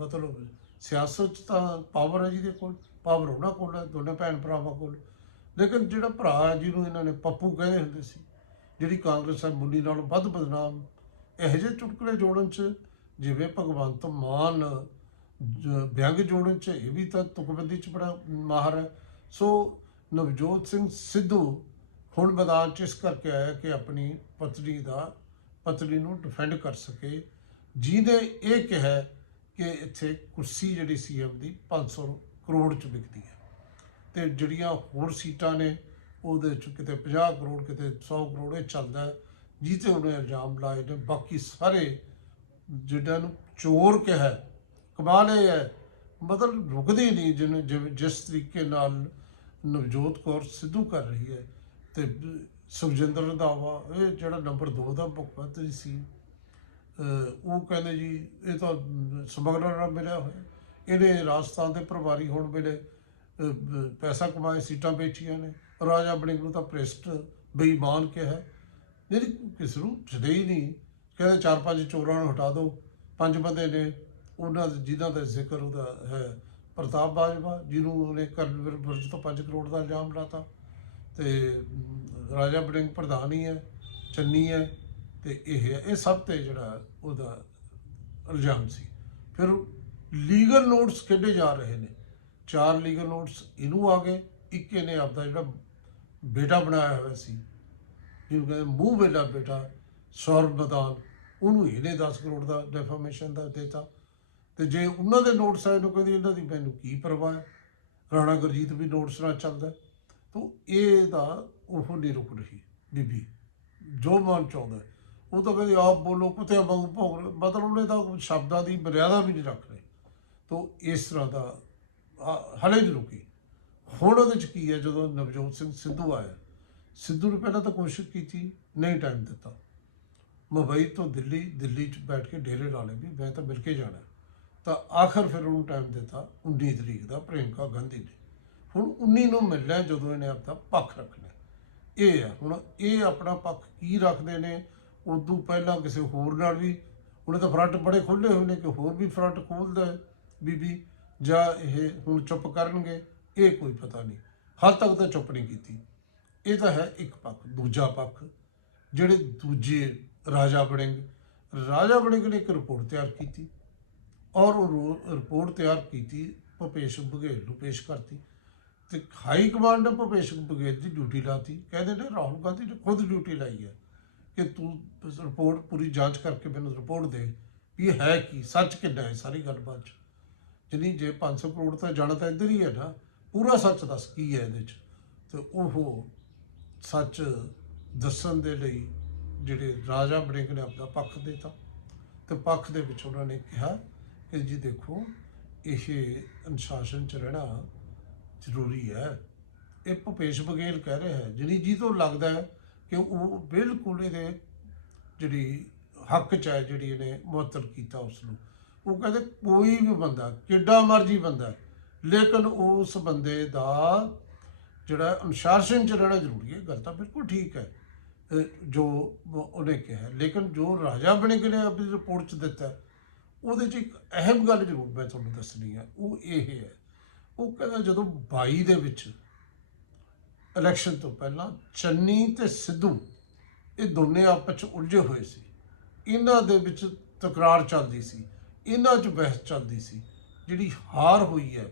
ਮਤਲਬ ਸਿਆਸਤ 'ਚ ਤਾਂ ਪਾਵਰ ਹੈ ਜਿਹਦੇ ਕੋਲ ਪਾਵਰ ਉਹਨਾਂ ਕੋਲ ਹੈ, ਦੋਨੇ ਭੈਣ ਭਰਾਵਾਂ ਕੋਲ। ਲੇਕਿਨ ਜਿਹੜਾ ਭਰਾ ਹੈ ਜਿਹਨੂੰ ਇਹਨਾਂ ਨੇ ਪੱਪੂ ਕਹਿੰਦੇ ਹੁੰਦੇ ਸੀ, ਜਿਹੜੀ ਕਾਂਗਰਸ ਹੈ ਮੁੰਡੀ ਨਾਲੋਂ ਵੱਧ ਬਦਨਾਮ, ਇਹੋ ਜਿਹੇ ਚੁਟਕਲੇ ਜੋੜਨ 'ਚ, ਜਿਵੇਂ ਭਗਵੰਤ ਮਾਨ ਵਿਅੰਗ ਜੋੜਨ 'ਚ, ਇਹ ਵੀ ਤਾਂ ਤੁਕਬੰਦੀ 'ਚ ਬੜਾ ਮਾਹਰ ਹੈ। ਸੋ ਨਵਜੋਤ ਸਿੰਘ ਸਿੱਧੂ ਹੁਣ ਮੈਦਾਨ 'ਚ ਇਸ ਕਰਕੇ ਆਇਆ ਕਿ ਆਪਣੀ ਪਤਨੀ ਦਾ, ਪਤਨੀ ਨੂੰ ਡਿਫੈਂਡ ਕਰ ਸਕੇ। ਜਿਹਨੇ ਇਹ ਕਿਹਾ ਕਿ ਇੱਥੇ ਕੁਰਸੀ ਜਿਹੜੀ ਸੀਐਮ ਦੀ 500 ਕਰੋੜ 'ਚ ਵਿਕਦੀ ਹੈ। ਤੇ ਜਿਹੜੀਆਂ ਹੋਰ ਸੀਟਾਂ ਨੇ ਉਹਦੇ 'ਚ ਕਿਤੇ 50 ਕਰੋੜ ਕਿਤੇ 100 ਕਰੋੜ ਇਹ ਚੱਲਦਾ ਹੈ ਉਹਨੇ ਇਲਜ਼ਾਮ ਲਾਏ ਨੇ। ਬਾਕੀ ਸਾਰੇ ਜਿਹੜਾ ਨੂੰ ਚੋਰ ਕਿਹਾ ਹੈ, ਕਮਾਲ ਇਹ ਹੈ। ਮਤਲਬ ਰੁਕਦੇ ਨਹੀਂ ਜਿਹਨੇ ਜਿਵੇਂ ਜਿਸ ਤਰੀਕੇ ਨਾਲ ਨਵਜੋਤ ਕੌਰ ਸਿੱਧੂ ਕਰ ਰਹੀ ਹੈ। ਤੇ ਸੁਖਜਿੰਦਰ ਰੰਧਾਵਾ ਇਹ ਜਿਹੜਾ ਨੰਬਰ 2 ਦਾ ਮੁੱਖ ਮੰਤਰੀ ਸੀ ਉਹ ਕਹਿੰਦੇ ਜੀ ਇਹ ਤਾਂ ਸਮਗਲਰ ਨਾਲ ਮਿਲਿਆ ਹੋਇਆ। ਇਹਨੇ ਰਾਜਸਥਾਨ ਦੇ ਪ੍ਰਭਾਰੀ ਹੋਣ ਵੇਲੇ ਪੈਸਾ ਕਮਾਏ ਸੀਟਾਂ ਵੇਚੀਆਂ ਨੇ। ਰਾਜਾ ਬੜਿੰਗ ਨੂੰ ਤਾਂ ਪ੍ਰਿਸਟ ਬੇਈਮਾਨ ਕਿਹਾ ਹੈ। ਜਿਹੜੀ ਕਿਸ ਨੂੰ ਛੱਡੇ ਹੀ ਨਹੀਂ। ਕਹਿੰਦੇ ਚਾਰ ਪੰਜ ਚੋਰਾਂ ਨੂੰ ਹਟਾ ਦਿਓ। ਪੰਜ ਬੰਦੇ ਨੇ ਉਹਨਾਂ ਦੇ ਜਿਨ੍ਹਾਂ ਦਾ ਜ਼ਿਕਰ ਉਹਦਾ ਹੈ ਪ੍ਰਤਾਪ ਬਾਜਵਾ ਜਿਹਨੂੰ ਉਹਨੇ ਕਰਨਵੀਰ ਬੁਰਜ ਤੋਂ 5 ਕਰੋੜ ਦਾ ਇਲਜ਼ਾਮ ਲਾਤਾ। ਤੇ ਅਮ, ਰਾਜਾ ਬੜਿੰਗ ਪ੍ਰਧਾਨ ਹੀ ਹੈ ਚੰਨੀ ਹੈ। ਤੇ ਇਹ ਹੈ, ਇਹ ਸਭ ਤੇ ਜਿਹੜਾ ਉਹਦਾ ਇਲਜ਼ਾਮ ਸੀ। ਫਿਰ ਲੀਗਲ ਨੋਟਸ ਕੱਢੇ ਜਾ ਰਹੇ ਨੇ। ਚਾਰ ਲੀਗਲ ਨੋਟਸ ਇਹਨੂੰ ਆ ਗਏ। ਇੱਕ ਇਹਨੇ ਆਪਦਾ ਜਿਹੜਾ ਬੇਟਾ ਬਣਾਇਆ ਹੋਇਆ ਸੀ, ਜਿਹਨੂੰ ਕਹਿੰਦੇ ਮੂੰਹ ਵੇਲਾ ਬੇਟਾ, ਸੌਰਵ ਮਦਾਨ, ਉਹਨੂੰ ਇਹਨੇ 10 ਕਰੋੜ ਦਾ ਡੈਫਾਮੇਸ਼ਨ ਦਾ ਦੇਤਾ। ਤੇ ਜੇ ਉਹਨਾਂ ਦੇ ਨੋਟਸ ਆਏ ਨੂੰ ਕਹਿੰਦੀ ਇਹਨਾਂ ਦੀ ਮੈਨੂੰ ਕੀ ਪਰਵਾਹ ਹੈ? ਰਾਣਾ ਗੁਰਜੀਤ ਵੀ ਨੋਟਸ ਨਾਲ ਚੱਲਦਾ ਤਾਂ ਇਹ ਦਾ ਉਹ ਨਹੀਂ ਰੁਕ ਰਹੀ, ਬੀਬੀ। ਜੋ ਮਨ ਚਾਹੁੰਦਾ ਉਹ ਤਾਂ ਕਹਿੰਦੇ ਆਪ ਬੋਲੋ, ਕੁੱਤੇ ਵਾਂਗੂ ਭੋਗ ਰਹੇ। ਮਤਲਬ ਉਹਨੇ ਤਾਂ ਸ਼ਬਦਾਂ ਦੀ ਮਰਿਆਦਾ ਵੀ ਨਹੀਂ ਰੱਖ ਰਹੇ ਤੋ ਇਸ ਤਰ੍ਹਾਂ ਦਾ, ਆ- ਹਲੇ ਨਹੀਂ ਰੁਕੀ। ਹੁਣ ਉਹਦੇ ਚ ਕੀ ਹੈ, ਜਦੋਂ ਨਵਜੋਤ ਸਿੰਘ ਸਿੱਧੂ ਆਇਆ, ਸਿੱਧੂ ਨੇ ਪਹਿਲਾਂ ਤਾਂ ਕੋਸ਼ਿਸ਼ ਕੀਤੀ, ਨਹੀਂ ਟਾਈਮ ਦਿੱਤਾ। ਮੁੰਬਈ ਤੋਂ ਦਿੱਲੀ ਦਿੱਲੀ ਚ ਬੈਠ ਕੇ ਡੇਰੇ ਲਾ ਲਏ ਵੀ ਮੈਂ ਤਾਂ ਮਿਲ ਕੇ ਜਾਣਾ। ਤਾਂ ਆਖਰ ਫਿਰ ਉਹਨੂੰ ਟਾਈਮ ਦਿੱਤਾ 19 ਤਰੀਕ ਦਾ, ਪ੍ਰਿਯੰਕਾ ਗਾਂਧੀ ਨੇ। ਹੁਣ 19 ਨੂੰ ਮਿਲਣਾ ਜਦੋਂ ਇਹਨੇ ਆਪਦਾ ਪੱਖ ਰੱਖਣਾ। ਇਹ ਆ, ਹੁਣ ਇਹ ਆਪਣਾ ਪੱਖ ਕੀ ਰੱਖਦੇ ਨੇ? ਉਦੋਂ ਪਹਿਲਾਂ ਕਿਸੇ ਹੋਰ ਨਾਲ ਵੀ, ਉਹਨੇ ਤਾਂ ਫਰੰਟ ਬੜੇ ਖੋਲੇ ਹੋਏ ਨੇ ਕਿ ਹੋਰ ਵੀ ਫਰੰਟ ਖੋਲਦਾ ਹੈ ਬੀਬੀ, ਜਾਂ ਇਹ ਹੁਣ ਚੁੱਪ ਕਰਨਗੇ, ਇਹ ਕੋਈ ਪਤਾ ਨਹੀਂ। ਹਾਲ ਤੱਕ ਤਾਂ ਚੁੱਪ ਨਹੀਂ ਕੀਤੀ। ਇਹ ਤਾਂ ਹੈ ਇੱਕ ਪੱਖ। ਦੂਜਾ ਪੱਖ, ਜਿਹੜੇ ਦੂਜੇ ਰਾਜਾ ਬੜਿੰਗ ਰਾਜਾ ਬੜਿੰਗ ਨੇ ਇੱਕ ਰਿਪੋਰਟ ਤਿਆਰ ਕੀਤੀ। ਔਰ ਉਹ ਰੋ- ਰਿਪੋਰਟ ਤਿਆਰ ਕੀਤੀ, ਭੁਪੇਸ਼ ਬਘੇਲ ਨੂੰ ਪੇਸ਼ ਕਰਤੀ। ਤੇ ਹਾਈ ਕਮਾਂਡ ਨੇ ਭੁਪੇਸ਼ ਬਘੇਲ ਦੀ ਡਿਊਟੀ ਲਾਤੀ। ਕਹਿੰਦੇ ਨੇ ਰਾਹੁਲ ਗਾਂਧੀ ਨੇ ਖੁਦ ਡਿਊਟੀ ਲਾਈ ਹੈ। ਕਿ ਤੂੰ ਰਿਪੋਰਟ ਪੂਰੀ ਜਾਂਚ ਕਰਕੇ ਮੈਨੂੰ ਰਿਪੋਰਟ ਦੇ ਵੀ ਇਹ ਹੈ ਕੀ, ਸੱਚ ਕਿੰਨਾ ਹੈ ਸਾਰੀ ਗੱਲਬਾਤ 'ਚ। ਜਿਨੀ ਜੇ 500 ਕਰੋੜ ਤਾਂ ਜਾਣਾ ਤਾਂ ਇੱਧਰ ਹੀ ਹੈ ਨਾ, ਪੂਰਾ ਸੱਚ ਦੱਸ ਕੀ ਹੈ ਇਹਦੇ 'ਚ। ਤੇ ਉਹ ਸੱਚ ਦੱਸਣ ਦੇ ਲਈ ਜਿਹੜੇ ਰਾਜਾ ਬੜਿੰਗ ਨੇ ਆਪਣਾ ਪੱਖ ਦਿੱਤਾ। ਤੇ ਪੱਖ ਦੇ ਵਿੱਚ ਉਹਨਾਂ ਨੇ ਕਿਹਾ ਕਿ ਜੀ ਦੇਖੋ, ਇਹ ਅਨੁਸ਼ਾਸਨ ਚ ਰਹਿਣਾ ਜ਼ਰੂਰੀ ਹੈ। ਇਹ ਭੁਪੇਸ਼ ਬਘੇਲ ਕਹਿ ਰਿਹਾ ਹੈ ਜਿਹੜੀ ਜੀ ਤੋਂ ਲੱਗਦਾ ਹੈ ਕਿ ਉਹ ਬਿਲਕੁਲ ਇਹਦੇ ਜਿਹੜੀ ਹੱਕ ਚ ਹੈ, ਜਿਹੜੀ ਇਹਨੇ ਮੁਅੱਤਲ ਕੀਤਾ ਉਸ ਨੂੰ ਉਹ ਕਹਿੰਦੇ ਕੋਈ ਵੀ ਬੰਦਾ ਕਿੱਡਾ ਮਰਜ਼ੀ ਬੰਦਾ ਲੇਕਿਨ ਉਸ ਬੰਦੇ ਦਾ ਜਿਹੜਾ ਅਨੁਸ਼ਾਸਨ ਚ ਰਹਿਣਾ ਜ਼ਰੂਰੀ ਹੈ। ਗੱਲ ਤਾਂ ਬਿਲਕੁਲ ਠੀਕ ਹੈ ਜੋ ਉਹਨੇ ਕਿਹਾ ਲੇਕਿਨ ਜੋ ਰਾਜਾ ਬਣੇ ਕੇ ਨੇ ਆਪਣੀ ਰਿਪੋਰਟ ਚ ਦਿੱਤਾ ਉਹਦੇ ਚ ਇੱਕ ਅਹਿਮ ਗੱਲ ਜ਼ਰੂਰ ਮੈਂ ਤੁਹਾਨੂੰ ਦੱਸਣੀ ਹੈ, ਉਹ ਇਹ ਹੈ। ਉਹ ਕਹਿੰਦਾ ਜਦੋਂ 22 ਦੇ ਵਿੱਚ ਇਲੈਕਸ਼ਨ ਤੋਂ ਪਹਿਲਾਂ ਚੰਨੀ ਤੇ ਸਿੱਧੂ ਇਹ ਦੋਨੇ ਆਪਸ ਚ ਉਲਝੇ ਹੋਏ ਸੀ। ਇਹਨਾਂ ਦੇ ਵਿੱਚ ਤਕਰਾਰ ਚੱਲਦੀ ਸੀ, ਇਹਨਾਂ 'ਚ ਬਹਿਸ ਚੱਲਦੀ ਸੀ। ਜਿਹੜੀ ਹਾਰ ਹੋਈ ਹੈ,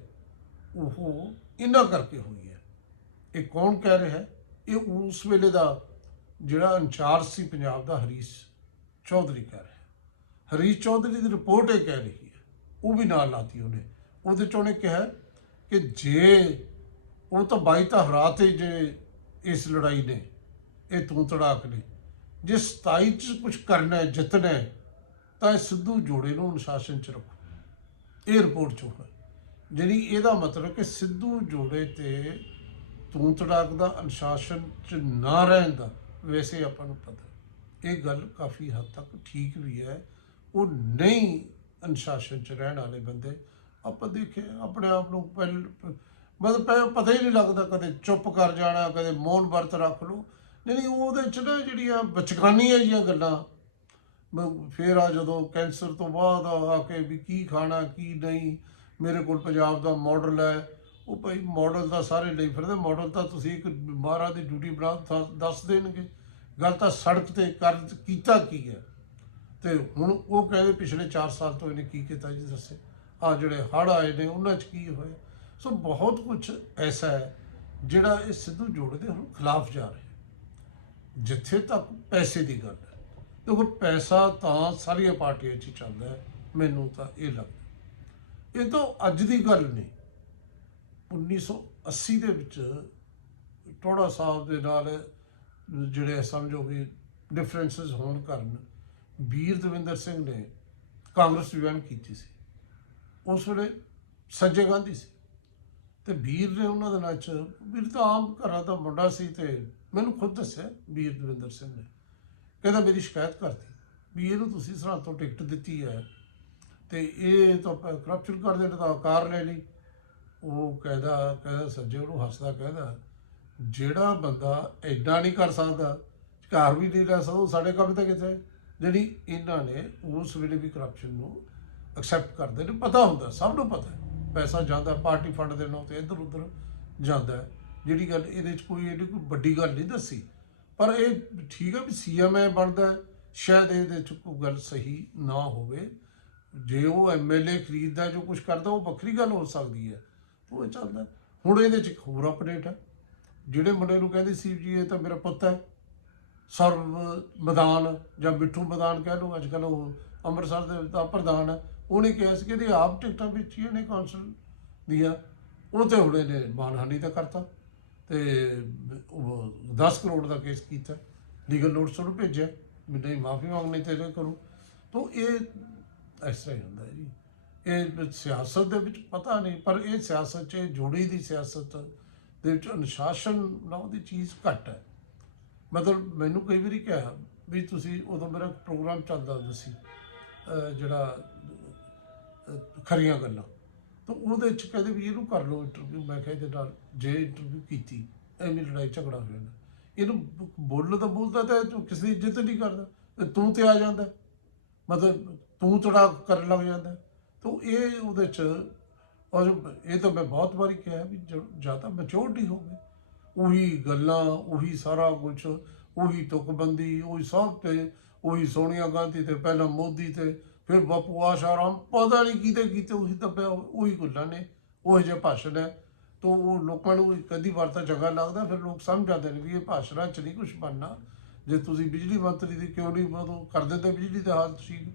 ਉਹ ਇਹਨਾਂ ਕਰਕੇ ਹੋਈ ਹੈ। ਇਹ ਕੌਣ ਕਹਿ ਰਿਹਾ ਹੈ? ਇਹ ਉਸ ਵੇਲੇ ਦਾ ਜਿਹੜਾ ਇੰਚਾਰਜ ਸੀ ਪੰਜਾਬ ਦਾ ਹਰੀਸ਼ ਚੌਧਰੀ ਕਹਿ ਰਿਹਾ ਹਰੀਸ਼ ਚੌਧਰੀ ਦੀ ਰਿਪੋਰਟ ਇਹ ਕਹਿ ਰਹੀ ਹੈ, ਉਹ ਵੀ ਨਾਲ ਲਾਤੀ ਉਹਨੇ। ਉਹਦੇ ਚ ਉਹਨੇ ਕਿਹਾ ਕਿ ਜੇ ਉਹ ਤਾਂ ਬਾਈ ਤਾਂ ਹਰਾਤੇ ਜੇ ਇਸ ਲੜਾਈ ਨੇ, ਇਹ ਤੂੰ ਤੜਾਕ ਨੇ। ਜੇ 27 ਚ ਕੁਝ ਕਰਨਾ ਹੈ, ਜਿੱਤਣਾ ਹੈ, ਤਾਂ ਇਹ ਸਿੱਧੂ ਜੋੜੇ ਨੂੰ ਅਨੁਸ਼ਾਸਨ ਚ ਰੱਖੋ। ਇਹ ਰਿਪੋਰਟ ਚੋਂ ਹੈ ਜਿਹੜੀ ਇਹਦਾ ਮਤਲਬ ਕਿ ਸਿੱਧੂ ਜੋੜੇ ਤੇ ਤੂੰ ਤੜਾਕ ਦਾ ਅਨੁਸ਼ਾਸਨ ਚ ਨਾ ਰਹਿਣ ਦਾ, ਵੈਸੇ ਆਪਾਂ ਨੂੰ ਪਤਾ ਇਹ ਗੱਲ ਕਾਫੀ ਹੱਦ ਤੱਕ ਠੀਕ ਵੀ ਹੈ। ਉਹ ਨਹੀਂ ਅਨੁਸ਼ਾਸਨ ਚ ਰਹਿਣ ਵਾਲੇ ਬੰਦੇ, ਆਪਾਂ ਦੇਖੇ ਆਪਣੇ ਆਪ ਨੂੰ ਪਹਿਲ ਮਤਲਬ ਪਹਿ- ਪਤਾ ਹੀ ਨਹੀਂ ਲੱਗਦਾ ਕਦੇ ਚੁੱਪ ਕਰ ਜਾਣਾ, ਕਦੇ ਮੌਨ ਵਰਤ ਰੱਖ ਲਓ। ਨਹੀਂ ਉਹਦੇ ਚ ਨਾ ਜਿਹੜੀਆਂ ਬਚਕਾਨੀਆਂ ਜੀਆਂ ਗੱਲਾਂ, ਮ- ਫਿਰ ਆ ਜਦੋਂ ਕੈਂਸਰ ਤੋਂ ਬਾਅਦ ਆ ਆ ਕੇ ਵੀ ਕੀ ਖਾਣਾ, ਕੀ ਨਹੀਂ, ਮੇਰੇ ਕੋਲ ਪੰਜਾਬ ਦਾ ਮਾਡਲ ਹੈ। ਉਹ ਭਾਈ ਮਾਡਲ ਤਾਂ ਸਾਰੇ ਲਈ ਫਿਰਦੇ ਮਾਡਲ ਤਾਂ ਤੁਸੀਂ ਇੱਕ ਮਹਾਰਾਜ ਦੀ ਡਿਊਟੀ ਬਣਾ ਦ- ਦੱਸ ਦੇਣਗੇ। ਗੱਲ ਤਾਂ ਸੜਕ ਤੇ ਕਰ, ਕੀਤਾ ਕੀ ਹੈ? ਤੇ ਹੁਣ ਉਹ ਕਹਿੰਦੇ ਪਿਛਲੇ 4 ਸਾਲ ਤੋਂ ਇਹਨੇ ਕੀ ਕੀਤਾ ਜੀ ਦੱਸੇ? ਆ ਜਿਹੜੇ ਹੜ੍ਹ ਆਏ ਨੇ, ਉਹਨਾਂ 'ਚ ਕੀ ਹੋਇਆ? ਸੋ ਬਹੁਤ ਕੁਝ ਐਸਾ ਹੈ ਜਿਹੜਾ ਇਹ ਸਿੱਧੂ ਜੋੜੇ ਦੇ ਹੁਣ ਖਿਲਾਫ ਜਾ ਰਿਹਾ ਜਿੱਥੇ ਤੱਕ ਪੈਸੇ ਦੀ ਗੱਲ ਹੈ, ਦੇਖੋ ਪੈਸਾ ਤਾਂ ਸਾਰੀਆਂ ਪਾਰਟੀਆਂ 'ਚ ਚੱਲਦਾ ਹੈ, ਮੈਨੂੰ ਤਾਂ ਇਹ ਲੱਗਦਾ ਇਹ ਤਾਂ ਅੱਜ ਦੀ ਗੱਲ ਨਹੀਂ 1980 ਦੇ ਵਿੱਚ ਟੋੜਾ ਸਾਹਿਬ ਦੇ ਨਾਲ ਜਿਹੜੇ ਸਮਝੋ ਵੀ ਡਿਫਰੈਂਸਸ ਹੋਣ ਕਾਰਨ ਵੀਰ ਦਵਿੰਦਰ ਸਿੰਘ ਨੇ ਕਾਂਗਰਸ ਜੁਆਇਨ ਕੀਤੀ ਸੀ। ਉਸ ਵੇਲੇ ਸੰਜੇ ਗਾਂਧੀ ਸੀ। ਤੇ ਵੀਰ ਨੇ ਉਹਨਾਂ ਦੇ ਨਾਲ ਚ, ਵੀਰ ਤਾਂ ਆਮ ਘਰਾਂ ਦਾ ਮੁੰਡਾ ਸੀ ਤੇ ਮੈਨੂੰ ਖੁਦ ਦੱਸਿਆ ਵੀਰ ਦਵਿੰਦਰ ਸਿੰਘ ਨੇ। ਕਹਿੰਦਾ ਮੇਰੀ ਸ਼ਿਕਾਇਤ ਕਰਤੀ। ਵੀ ਇਹਨੂੰ ਤੁਸੀਂ ਸਰਹੰਦ ਤੋਂ ਟਿਕਟ ਦਿੱਤੀ ਹੈ ਤੇ ਇਹ ਤਾਂ ਕਰਪਸ਼ਨ ਕਰਦੇ ਨੇ ਤਾਂ ਆਕਾਰ ਲੈ ਲਈ ਉਹ ਕਹਿੰਦਾ ਕਹਿੰਦਾ ਸੱਜੇ ਉਹਨੂੰ ਹੱਸਦਾ ਕਹਿੰਦਾ, ਜਿਹੜਾ ਬੰਦਾ ਐਡਾ ਨਹੀਂ ਕਰ ਸਕਦਾ, ਘਰ ਵੀ ਨਹੀਂ ਰਹਿ ਸਕਦਾ ਸਾਡੇ ਕੰਮ ਤਾਂ ਕਿੱਥੇ ਹੈ? ਜਿਹੜੀ ਇਹਨਾਂ ਨੇ ਉਸ ਵੇਲੇ ਵੀ ਕਰਪਸ਼ਨ ਨੂੰ ਐਕਸੈਪਟ ਕਰਦੇ ਨੇ, ਪਤਾ ਹੁੰਦਾ, ਸਭ ਨੂੰ ਪਤਾ ਹੈ। ਪੈਸਾ ਜਾਂਦਾ, ਪਾਰਟੀ ਫੰਡ ਦੇ ਨਾਂ ਤੇ ਇੱਧਰ ਉੱਧਰ ਜਾਂਦਾ ਜਿਹੜੀ ਗੱਲ ਇਹਦੇ ਚ ਕੋਈ ਇਹਦੀ ਕੋਈ ਵੱਡੀ ਗੱਲ ਨਹੀਂ ਦੱਸੀ। ਪਰ ਇਹ ਠੀਕ ਹੈ ਵੀ ਸੀਐਮ ਐ ਬਣਦਾ ਸ਼ਾਇਦ ਇਹਦੇ ਚ ਕੋਈ ਗੱਲ ਸਹੀ ਨਾ ਹੋਵੇ। ਜੇ ਉਹ ਐਮਐਲਏ ਖਰੀਦਦਾ, ਜੋ ਕੁਝ ਕਰਦਾ, ਉਹ ਵੱਖਰੀ ਗੱਲ ਹੋ ਸਕਦੀ ਹੈ। ਉਹ ਇਹ ਚੱਲਦਾ। ਹੁਣ ਇਹਦੇ ਚ ਇੱਕ ਹੋਰ ਅਪਡੇਟ ਹੈ ਜਿਹੜੇ ਮੁੰਡੇ ਨੂੰ ਕਹਿੰਦੇ ਸੀ ਜੀ, ਇਹ ਤਾਂ ਮੇਰਾ ਪੁੱਤ ਹੈ। ਸਰਵ, ਮੈਦਾਨ ਜਾਂ ਮਿੱਠੂ ਮੈਦਾਨ ਕਹਿ ਲਓ, ਅੱਜ ਕੱਲ ਉਹ ਅੰਮ੍ਰਿਤਸਰ ਦੇ ਦਾ ਪ੍ਰਧਾਨ ਹੈ। ਉਹਨੇ ਕਿਹਾ ਸੀ ਕਿ ਇਹਦੇ ਆਪ ਟਿਕਟਾਂ ਵੇਚੀਆਂ ਨੇ ਕੌਂਸਲ ਦੀਆਂ। ਉਹ ਤੇ ਹੁਣ ਇਹਨੇ ਮਾਨਹਾਨੀ ਤਾਂ ਕਰਤਾ ਤੇ ਉਹ 10 ਕਰੋੜ ਦਾ ਕੇਸ ਕੀਤਾ। ਲੀਗਲ ਨੋਟਿਸ ਉਹਨੂੰ ਭੇਜਿਆ। ਮੈਨੂੰ ਮਾਫੀ ਮੰਗਣੀ ਤੇਰੇ ਕਰੋ ਤਾਂ ਇਹ ਐਸਾ ਹੀ ਹੁੰਦਾ ਜੀ। ਇਹ ਸਿਆਸਤ ਦੇ ਵਿੱਚ ਪਤਾ ਨਹੀਂ, ਪਰ ਇਹ ਸਿਆਸਤ 'ਚ, ਇਹ ਜੋੜੀ ਦੀ ਸਿਆਸਤ ਦੇ ਵਿੱਚ ਅਨੁਸ਼ਾਸਨ ਨਾਮ ਦੀ ਚੀਜ਼ ਘੱਟ ਹੈ। ਮਤਲਬ ਮੈਨੂੰ ਕਈ ਵਾਰੀ ਕਿਹਾ ਵੀ ਤੁਸੀਂ ਉਦੋਂ ਮੇਰਾ ਪ੍ਰੋਗਰਾਮ ਚੱਲਦਾ ਹੁੰਦਾ ਸੀ। ਜਿਹੜਾ ਖਰੀਆਂ ਗੱਲਾਂ। ਤਾਂ ਉਹਦੇ ਚ ਕਹਿੰਦੇ ਵੀ ਇਹਨੂੰ ਕਰ ਲਓ ਇੰਟਰਵਿਊ ਮੈਂ ਕਿਹਾ ਇਹਦੇ ਨਾਲ ਜੇ ਇੰਟਰਵਿਊ ਕੀਤੀ, ਐਵੇਂ ਲੜਾਈ ਝਗੜਾ ਹੋ ਜਾਂਦਾ। ਇਹਨੂੰ ਬੋਲਣ ਤਾਂ ਬੋਲਦਾ ਤਾਂ ਕਿਸੇ ਦੀ ਇੱਜ਼ਤ ਨਹੀਂ ਕਰਦਾ। ਤੇ ਤੂੰ ਤੇ ਆ ਜਾਂਦਾ। ਮਤਲਬ ਤੂੰ ਤੜਾ ਕਰਨ ਲੱਗ ਜਾਂਦਾ। ਤਾਂ ਇਹ ਉਹਦੇ ਚ ਔਰ ਇਹ ਤਾਂ ਮੈਂ ਬਹੁਤ ਵਾਰੀ ਕਿਹਾ ਵੀ ਜ਼ਿਆਦਾ ਮੈਚੋਰਟੀ ਹੋਵੇ ਉਹੀ ਗੱਲਾਂ, ਉਹੀ ਸਾਰਾ ਕੁਝ ਉਹੀ ਤੁਕਬੰਦੀ, ਉਹੀ ਸਭ ਤੇ, ਉਹੀ ਸੋਨੀਆ ਗਾਂਧੀ ਤੇ, ਪਹਿਲਾਂ ਮੋਦੀ ਤੇ ਫਿਰ ਬਾਪੂ ਆਸ਼ਾਰਾਮ ਪਤਾ ਨਹੀਂ ਕਿਤੇ ਕਿਤੇ ਉਹੀ ਦੱਬਿਆ ਉਹੀ ਗੱਲਾਂ ਨੇ, ਉਹ ਜਿਹੇ ਭਾਸ਼ਣ ਹੈ। ਤੋਂ ਉਹ ਲੋਕਾਂ ਨੂੰ ਕਦੀ ਵਾਰ ਤਾਂ ਚੰਗਾ ਲੱਗਦਾ, ਫਿਰ ਲੋਕ ਸਮਝ ਜਾਂਦੇ ਨੇ ਵੀ ਇਹ ਭਾਸ਼ਣਾਂ ਚ ਨਹੀਂ ਕੁਝ ਬਣਨਾ। ਜੇ ਤੁਸੀਂ ਬਿਜਲੀ ਮੰਤਰੀ ਦੀ ਕਿਉਂ ਨਹੀਂ ਉਦੋਂ ਕਰ ਦਿੰਦੇ ਬਿਜਲੀ ਦੇ ਹਾਲ ਠੀਕ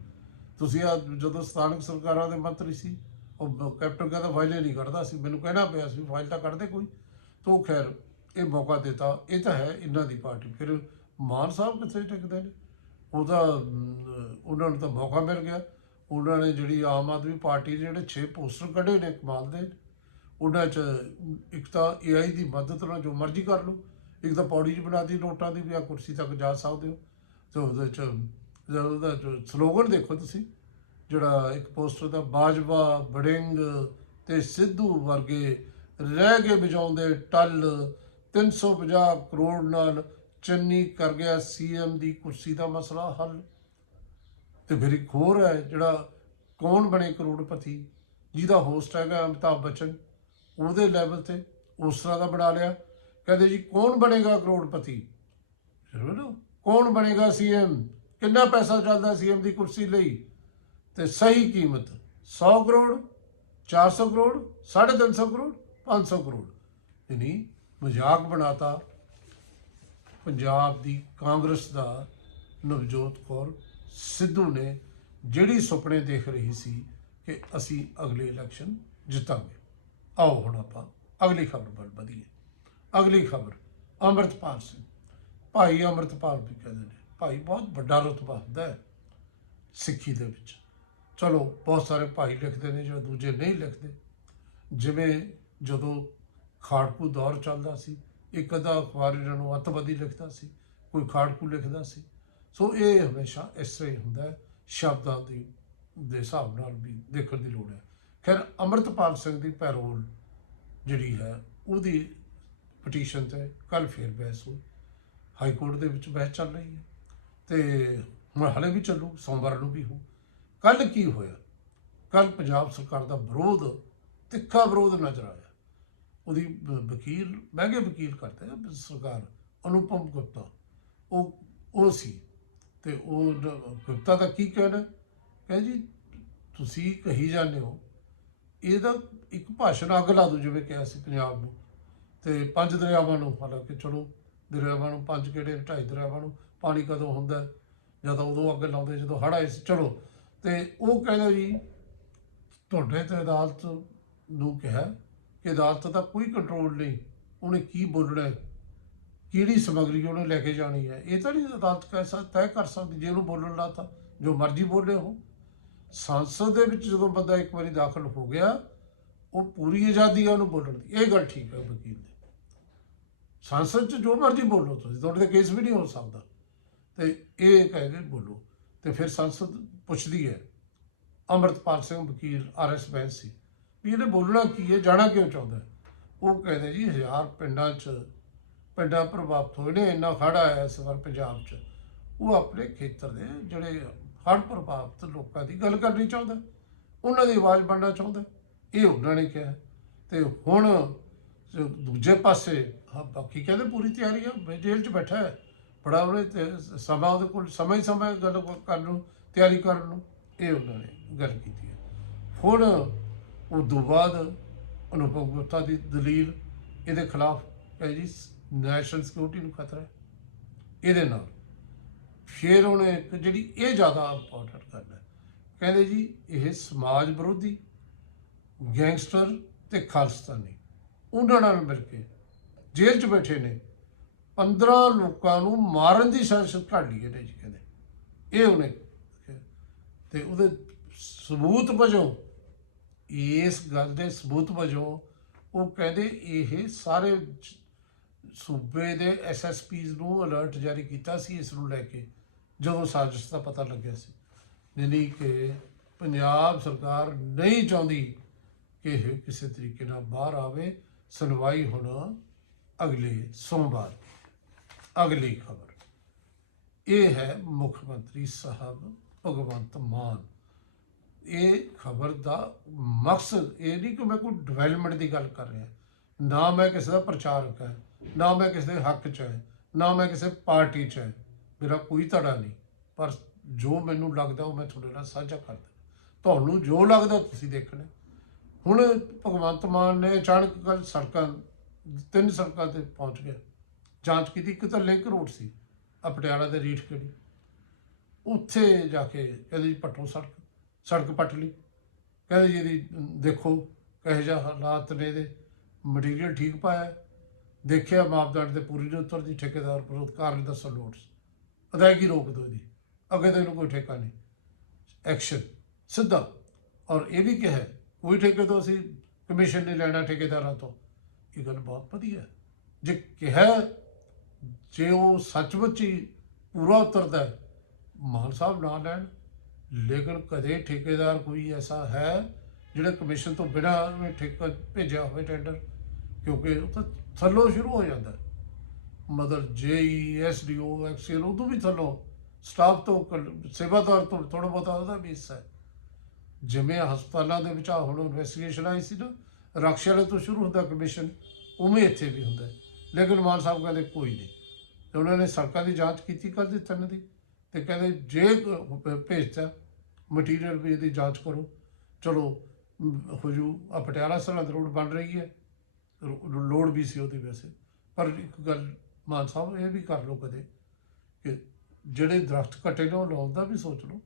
ਤੁਸੀਂ ਆ ਜਦੋਂ ਸਥਾਨਕ ਸਰਕਾਰਾਂ ਦੇ ਮੰਤਰੀ ਸੀ, ਉਹ ਕੈਪਟਨ ਕਹਿੰਦਾ ਫਾਈਲ ਹੀ ਨਹੀਂ ਕੱਢਦਾ ਸੀ, ਮੈਨੂੰ ਕਹਿਣਾ ਪਿਆ ਸੀ ਫਾਈਲ ਤਾਂ ਕੱਢਦੇ ਕੋਈ। ਤੋਂ ਖੈਰ, ਇਹ ਮੌਕਾ ਦਿੱਤਾ, ਇਹ ਤਾਂ ਹੈ ਇਹਨਾਂ ਦੀ ਪਾਰਟੀ। ਫਿਰ ਮਾਨ ਸਾਹਿਬ ਕਿੱਥੇ ਟਿਕਦੇ ਨੇ? ਉਹ ਤਾਂ ਉਹਨਾਂ ਨੂੰ ਤਾਂ ਮੌਕਾ ਮਿਲ ਗਿਆ। ਉਹਨਾਂ ਨੇ ਜਿਹੜੀ ਆਮ ਆਦਮੀ ਪਾਰਟੀ ਦੇ ਜਿਹੜੇ 6 ਪੋਸਟਰ ਕੱਢੇ ਨੇ ਕਮਾਲ ਦੇ, ਉਹਨਾਂ 'ਚ ਇੱਕ ਤਾਂ ਏਆਈ ਦੀ ਮਦਦ ਨਾਲ ਜੋ ਮਰਜ਼ੀ ਕਰ ਲਓ, ਇੱਕ ਤਾਂ ਪੌੜੀ 'ਚ ਬਣਾਤੀ ਨੋਟਾਂ ਦੀ ਵੀ ਆ ਕੁਰਸੀ ਤੱਕ ਜਾ ਸਕਦੇ ਹੋ। ਤੇ ਉਹਦੇ 'ਚ ਜਿਹੜਾ ਉਹਦਾ ਸਲੋਗਨ ਦੇਖੋ ਤੁਸੀਂ, ਜਿਹੜਾ ਇੱਕ ਪੋਸਟਰ ਦਾ ਬਾਜਵਾ ਬੜਿੰਗ ਤੇ ਸਿੱਧੂ ਵਰਗੇ ਰਹਿ ਕੇ ਵਜਾਉਂਦੇ ਟੱਲ 350 ਕਰੋੜ ਨਾਲ ਚੰਨੀ ਕਰ ਗਿਆ ਸੀਐਮ ਦੀ ਕੁਰਸੀ ਦਾ ਮਸਲਾ ਹੱਲ। ਤੇ ਫਿਰ ਇੱਕ ਹੋਰ ਹੈ ਜਿਹੜਾ ਕੌਣ ਬਣੇ ਕਰੋੜਪਤੀ, ਜਿਹਦਾ ਹੋਸਟ ਹੈਗਾ ਅਮਿਤਾਭ ਬੱਚਨ। ਉਹਦੇ ਲੈਵਲ ਤੇ ਉਸ ਤਰ੍ਹਾਂ ਦਾ ਬਣਾ ਲਿਆ। ਕਹਿੰਦੇ ਜੀ, ਕੌਣ ਬਣੇਗਾ ਕਰੋੜਪਤੀ? ਚਲੋ ਕੌਣ ਬਣੇਗਾ ਸੀਐਮ? ਕਿੰਨਾ ਪੈਸਾ ਚੱਲਦਾ ਸੀਐਮ ਦੀ ਕੁਰਸੀ ਲਈ? ਤੇ ਸਹੀ ਕੀਮਤ 100 ਕਰੋੜ 400 ਕਰੋੜ 350 ਕਰੋੜ 500 ਕਰੋੜ। ਯਾਨੀ ਮਜ਼ਾਕ ਬਣਾਤਾ ਪੰਜਾਬ ਦੀ ਕਾਂਗਰਸ ਦਾ ਨਵਜੋਤ ਕੌਰ ਸਿੱਧੂ ਨੇ ਜਿਹੜੀ ਸੁਪਨੇ ਦੇਖ ਰਹੀ ਸੀ ਕਿ ਅਸੀਂ ਅਗਲੇ ਇਲੈਕਸ਼ਨ ਜਿੱਤਾਂਗੇ। ਆਓ ਹੁਣ ਆਪਾਂ ਅਗਲੀ ਖਬਰ ਵੱਲ ਵਧੀਏ। ਅਗਲੀ ਖਬਰ, ਅੰਮ੍ਰਿਤਪਾਲ ਸਿੰਘ। ਭਾਈ ਅੰਮ੍ਰਿਤਪਾਲ ਵੀ ਕਹਿੰਦੇ ਨੇ, ਭਾਈ ਬਹੁਤ ਵੱਡਾ ਰੁਤਬਾ ਹੁੰਦਾ ਹੈ ਸਿੱਖੀ ਦੇ ਵਿੱਚ। ਚਲੋ, ਬਹੁਤ ਸਾਰੇ ਭਾਈ ਲਿਖਦੇ ਨੇ ਜਿਹੜੇ ਦੂਜੇ ਨਹੀਂ ਲਿਖਦੇ। ਜਿਵੇਂ ਜਦੋਂ ਖਾੜਕੂ ਦੌਰ ਚੱਲਦਾ ਸੀ ਇੱਕ ਅੱਧਾ ਅਖਬਾਰ ਇਹਨਾਂ ਨੂੰ ਅੱਤਵਾਦੀ ਲਿਖਦਾ ਸੀ, ਕੋਈ ਖਾੜਕੂ ਲਿਖਦਾ ਸੀ। ਸੋ ਇਹ ਹਮੇਸ਼ਾ ਇਸ ਤਰ੍ਹਾਂ ਹੀ ਹੁੰਦਾ ਹੈ, ਸ਼ਬਦਾਂ ਦੀ, ਦੇ ਹਿਸਾਬ ਨਾਲ ਵੀ ਦੇਖਣ ਦੀ ਲੋੜ ਹੈ। ਖੈਰ, ਅੰਮ੍ਰਿਤਪਾਲ ਸਿੰਘ ਦੀ ਪੈਰੋਲ ਜਿਹੜੀ ਹੈ, ਉਹਦੀ ਪਟੀਸ਼ਨ ਤੇ ਕੱਲ ਫੇਰ ਬਹਿਸ ਹੋਈ। ਹਾਈ ਕੋਰਟ ਦੇ ਵਿੱਚ ਬਹਿਸ ਚੱਲ ਰਹੀ ਹੈ ਤੇ ਹੁਣ ਹਲੇ ਵੀ ਚੱਲੂ, ਸੋਮਵਾਰ ਨੂੰ ਵੀ ਹੋ ਕੱਲ ਕੀ ਹੋਇਆ? ਕੱਲ ਪੰਜਾਬ ਸਰਕਾਰ ਦਾ ਵਿਰੋਧ, ਤਿੱਖਾ ਵਿਰੋਧ ਨਜ਼ਰ ਆਇਆ। ਉਹਦੀ ਵਕੀਲ ਮਹਿੰਗੇ ਵਕੀਲ ਕਰਦੇ ਆ ਸਰਕਾਰ ਅਨੁਪਮ ਗੁਪਤਾ। ਉਹ ਉਹ ਸੀ। ਤੇ ਉਹ ਗੁਪਤਾ ਦਾ ਕੀ ਕਹਿਣਾ? ਕਹਿੰਦੇ ਜੀ, ਤੁਸੀਂ ਕਹੀ ਜਾਂਦੇ ਹੋ। ਇਹਦਾ ਇੱਕ ਭਾਸ਼ਣ ਅੱਗ ਲਾ ਦੋ ਜਿਵੇਂ ਕਿਹਾ ਸੀ ਪੰਜਾਬ ਨੂੰ। ਤੇ ਪੰਜ ਦਰਿਆਵਾਂ ਨੂੰ ਹਾਲਾਂਕਿ ਚਲੋ, ਦਰਿਆਵਾਂ ਨੂੰ ਪੰਜ ਕਿਹੜੇ, ਢਾਈ ਦਰਿਆਵਾਂ ਨੂੰ ਪਾਣੀ ਕਦੋਂ ਹੁੰਦਾ ਜਾਂ ਤਾਂ ਉਦੋਂ ਅੱਗ ਲਾਉਂਦੇ, ਜਦੋਂ ਹੜ੍ਹ ਆਏ ਚਲੋ, ਤੇ ਉਹ ਕਹਿੰਦਾ ਜੀ, ਤੁਹਾਡੇ ਤੇ ਅਦਾਲਤ ਨੂੰ ਕਿਹਾ ਕਿ ਅਦਾਲਤ ਦਾ ਕੋਈ ਕੰਟਰੋਲ ਨਹੀਂ, ਉਹਨੇ ਕੀ ਬੋਲਣਾ ਹੈ? ਕਿਹੜੀ ਸਮੱਗਰੀ ਉਹਨੇ ਲੈ ਕੇ ਜਾਣੀ ਹੈ? ਇਹ ਤਾਂ ਨਹੀਂ ਅਦਾਲਤ ਕਹਿ ਕੈਸਾ ਤੈਅ ਕਰ ਸਕਦੀ, ਜੇ ਉਹਨੂੰ ਬੋਲਣ ਲਾਤਾ ਜੋ ਮਰਜ਼ੀ ਬੋਲੇ ਉਹ। ਸੰਸਦ ਦੇ ਵਿੱਚ ਜਦੋਂ ਬੰਦਾ ਇੱਕ ਵਾਰੀ ਦਾਖਲ ਹੋ ਗਿਆ, ਉਹ ਪੂਰੀ ਆਜ਼ਾਦੀ ਹੈ ਉਹਨੂੰ ਬੋਲਣ ਦੀ। ਇਹ ਗੱਲ ਠੀਕ ਹੈ ਵਕੀਲ ਦੀ। ਸੰਸਦ 'ਚ ਜੋ ਮਰਜ਼ੀ ਬੋਲੋ ਤੁਸੀਂ, ਤੁਹਾਡੇ ਤੇ ਕੇਸ ਵੀ ਨਹੀਂ ਹੋ ਸਕਦਾ। ਤੇ ਇਹ ਕਹਿ ਕਹਿੰਦੇ ਬੋਲੋ। ਤੇ ਫਿਰ ਸੰਸਦ ਪੁੱਛਦੀ ਹੈ, ਅੰਮ੍ਰਿਤਪਾਲ ਸਿੰਘ ਵਕੀਲ ਆਰਐਸ ਬੈਂਸ ਸੀ। ਵੀ ਇਹਦੇ ਬੋਲਣਾ ਕੀ ਹੈ, ਜਾਣਾ ਕਿਉਂ ਚਾਹੁੰਦਾ ਉਹ ਕਹਿੰਦੇ ਜੀ, ਹਜ਼ਾਰ ਪਿੰਡਾਂ 'ਚ ਪਿੰਡਾਂ ਪ੍ਰਭਾਵਿਤ ਹੋਏ ਨੇ, ਇੰਨਾ ਖੜਾ ਆਇਆ ਇਸ ਵਾਰ ਪੰਜਾਬ 'ਚ। ਉਹ ਆਪਣੇ ਖੇਤਰ ਦੇ ਜਿਹੜੇ ਹੜ੍ਹ ਪ੍ਰਭਾਵਿਤ ਲੋਕਾਂ ਦੀ ਗੱਲ ਕਰਨੀ ਚਾਹੁੰਦਾ ਉਹਨਾਂ ਦੀ ਆਵਾਜ਼ ਬਣਨਾ ਚਾਹੁੰਦਾ ਇਹ ਉਹਨਾਂ ਨੇ ਕਿਹਾ ਤੇ ਹੁਣ ਦੂਜੇ ਪਾਸੇ ਬਾਕੀ ਕਹਿੰਦੇ ਪੂਰੀ ਤਿਆਰੀ ਹੈ ਜੇਲ੍ਹ 'ਚ ਬੈਠਾ ਹੈ। ਬੜਾ ਉਹਨੇ ਸਮਾਂ ਉਹਦੇ ਕੋਲ, ਸਮਾਂ ਹੀ ਸਮਾਂ ਗੱਲ ਕਰਨ ਨੂੰ, ਤਿਆਰੀ ਕਰਨ ਨੂੰ। ਇਹ ਉਹਨਾਂ ਨੇ ਗੱਲ ਕੀਤੀ ਹੈ। ਹੁਣ ਉਹ ਤੋਂ ਬਾਅਦ ਅਨੁਭਵ ਗੁਪਤਾ ਦੀ ਦਲੀਲ ਇਹਦੇ ਖਿਲਾਫ ਹੈ ਜੀ ਨੈਸ਼ਨਲ ਸਿਕਿਉਰਿਟੀ ਨੂੰ ਖਤਰਾ ਹੈ। ਇਹਦੇ ਨਾਲ ਫਿਰ ਉਹਨੇ ਇੱਕ ਜਿਹੜੀ ਇਹ ਜ਼ਿਆਦਾ ਇੰਪੋਰਟੈਂਟ ਗੱਲ ਹੈ, ਕਹਿੰਦੇ ਜੀ ਇਹ ਸਮਾਜ ਵਿਰੋਧੀ, ਗੈਂਗਸਟਰ ਤੇ ਖਾਲਿਸਤਾਨੀ ਉਹਨਾਂ ਨਾਲ ਮਿਲ ਕੇ ਜੇਲ੍ਹ 'ਚ ਬੈਠੇ ਨੇ। 15 ਲੋਕਾਂ ਨੂੰ ਮਾਰਨ ਦੀ ਸਾਜ਼ਿਸ਼ ਘੜ ਲਈ ਇਹਨੇ ਜੀ ਕਹਿੰਦੇ। ਇਹ ਉਹਨੇ ਕਿਹਾ। ਤੇ ਉਹਦੇ ਸਬੂਤ ਵਜੋਂ ਇਸ ਗੱਲ ਦੇ ਸਬੂਤ ਵਜੋਂ ਉਹ ਕਹਿੰਦੇ ਇਹ ਸਾਰੇ ਸੂਬੇ ਦੇ ਐਸਐਸਪੀਜ਼ ਨੂੰ ਅਲਰਟ ਜਾਰੀ ਕੀਤਾ ਸੀ ਇਸ ਨੂੰ ਲੈ ਕੇ, ਜਦੋਂ ਸਾਜ਼ਿਸ਼ ਦਾ ਪਤਾ ਲੱਗਿਆ ਸੀ। ਯਾਨੀ ਕਿ ਪੰਜਾਬ ਸਰਕਾਰ ਨਹੀਂ ਚਾਹੁੰਦੀ ਕਿ ਇਹ ਕਿਸੇ ਤਰੀਕੇ ਨਾਲ ਬਾਹਰ ਆਵੇ। ਸੁਣਵਾਈ ਹੁਣ ਅਗਲੇ ਸੋਮਵਾਰ ਅਗਲੀ ਖਬਰ। ਇਹ ਹੈ ਮੁੱਖ ਮੰਤਰੀ ਸਾਹਿਬ ਭਗਵੰਤ ਮਾਨ। ਇਹ ਖਬਰ ਦਾ ਮਕਸਦ ਇਹ ਨਹੀਂ ਕਿ ਮੈਂ ਕੋਈ ਡਿਵੈਲਪਮੈਂਟ ਦੀ ਗੱਲ ਕਰ ਰਿਹਾ। ਨਾ ਮੈਂ ਕਿਸੇ ਦਾ ਪ੍ਰਚਾਰਕ ਹੈ ਨਾ ਮੈਂ ਕਿਸੇ ਦੇ ਹੱਕ 'ਚ ਹੈ, ਨਾ ਮੈਂ ਕਿਸੇ ਪਾਰਟੀ 'ਚ ਹੈ। ਮੇਰਾ ਕੋਈ ਧੜਾ ਨਹੀਂ, ਪਰ ਜੋ ਮੈਨੂੰ ਲੱਗਦਾ ਉਹ ਮੈਂ ਤੁਹਾਡੇ ਨਾਲ ਸਾਂਝਾ ਕਰਦਾ ਤੁਹਾਨੂੰ ਜੋ ਲੱਗਦਾ ਤੁਸੀਂ ਦੇਖਣਾ। ਹੁਣ ਭਗਵੰਤ ਮਾਨ ਨੇ ਅਚਾਨਕ ਕੱਲ ਸੜਕਾਂ, ਤਿੰਨ ਸੜਕਾਂ ਤੇ ਪਹੁੰਚ ਗਿਆ। ਜਾਂਚ ਕੀਤੀ, ਇੱਕ ਤਾਂ ਲਿੰਕ ਰੋਡ ਸੀ, ਪਟਿਆਲਾ ਦੇ ਰੀਠ ਕਿਹੜੀ ਉੱਥੇ ਜਾ ਕੇ ਕਹਿੰਦੇ ਜੀ ਪੱਟੋ ਸੜਕ। ਸੜਕ ਪੱਟ ਲਈ। ਕਹਿੰਦੇ ਜੀ ਇਹਦੀ, ਦੇਖੋ, ਕਹੇ ਜਿਹਾ ਹਾਲਾਤ ਨੇ ਇਹਦੇ। ਮਟੀਰੀਅਲ ਠੀਕ ਪਾਇਆ। ਦੇਖਿਆ, ਮਾਪਦੰਡ ਤੇ ਪੂਰੀ ਨਹੀਂ ਉਤਰਦੀ। ਠੇਕੇਦਾਰ ਵਿਰੋਧ ਕਾਰਨ ਦੱਸੋ ਨੋਟਿਸ ਅਦਾਇਗੀ ਰੋਕ ਦਿਓ ਇਹਦੀ। ਅੱਗੇ ਤਾਂ ਇਹਨੂੰ ਕੋਈ ਠੇਕਾ ਨਹੀਂ। ਐਕਸ਼ਨ ਸਿੱਧਾ। ਔਰ ਇਹ ਵੀ ਕਿਹਾ ਕੋਈ ਠੇਕੇ ਤੋਂ ਅਸੀਂ ਕਮਿਸ਼ਨ ਨਹੀਂ ਲੈਣਾ ਠੇਕੇਦਾਰਾਂ ਤੋਂ। ਇਹ ਗੱਲ ਬਹੁਤ ਵਧੀਆ ਜੇ ਕਿਹਾ ਜੇ ਉਹ ਸੱਚਮੁੱਚ ਹੀ ਪੂਰਾ ਉਤਰਦਾ ਮਾਨ ਸਾਹਿਬ ਨਾ ਲੈਣ। ਲੇਕਿਨ ਕਦੇ ਠੇਕੇਦਾਰ ਕੋਈ ਐਸਾ ਹੈ ਜਿਹੜੇ ਕਮਿਸ਼ਨ ਤੋਂ ਬਿਨਾਂ ਠੇਕਾ, ਭੇਜਿਆ ਹੋਵੇ ਟੈਂਡਰ? ਕਿਉਂਕਿ ਉਹ ਤਾਂ ਥੱਲੋਂ ਸ਼ੁਰੂ ਹੋ ਜਾਂਦਾ। ਹੈ। ਮਤਲਬ ਜੇਈ ਐਸਡੀਓ ਐਕਸੀਐਲ ਉਦੋਂ ਵੀ ਥੱਲੋਂ। ਸਟਾਫ ਤੋਂ ਸੇਵਾਦਾਰ ਤੋਂ ਥੋੜਾ ਬਹੁਤਾ ਉਹਦਾ ਵੀ ਹਿੱਸਾ ਹੈ। ਜਿਵੇਂ ਹਸਪਤਾਲਾਂ ਦੇ ਵਿੱਚ ਆਹ ਹੁਣ ਇਨਵੈਸਟੀਗੇਸ਼ਨ ਆਈ ਸੀ ਨਾ ਰਕਸ਼ੇ ਵਾਲੇ ਤੋਂ ਸ਼ੁਰੂ ਹੁੰਦਾ ਕਮਿਸ਼ਨ, ਉਵੇਂ ਇੱਥੇ ਵੀ ਹੁੰਦਾ ਲੇਕਿਨ ਮਾਨ ਸਾਹਿਬ ਕਹਿੰਦੇ ਕੋਈ ਨਹੀਂ। ਤੇ ਉਹਨਾਂ ਨੇ ਸੜਕਾਂ ਦੀ ਜਾਂਚ ਕੀਤੀ ਕੱਲ ਦੀ, ਤਿੰਨ ਦੀ। ਤੇ ਕਹਿੰਦੇ ਜੇ ਭੇਜਤਾ ਮਟੀਰੀਅਲ ਵੀ ਇਹਦੀ ਜਾਂਚ ਕਰੋ। ਚਲੋ ਹਜੂ ਹੋ ਆ ਪਟਿਆਲਾ ਸਰਹੰਦ ਰੋਡ ਬਣ ਰਹੀ ਹੈ। ਲੋੜ ਵੀ ਸੀ ਉਹਦੀ ਵੈਸੇ। ਪਰ ਇੱਕ ਗੱਲ ਮਾਨ ਸਾਹਿਬ ਇਹ ਵੀ ਕਰ ਲਓ ਕਦੇ ਕਿ ਜਿਹੜੇ ਦਰਖਤ ਕੱਟੇ ਨੇ ਉਹ ਲਾਉਣ ਦਾ ਵੀ ਸੋਚ ਲਓ।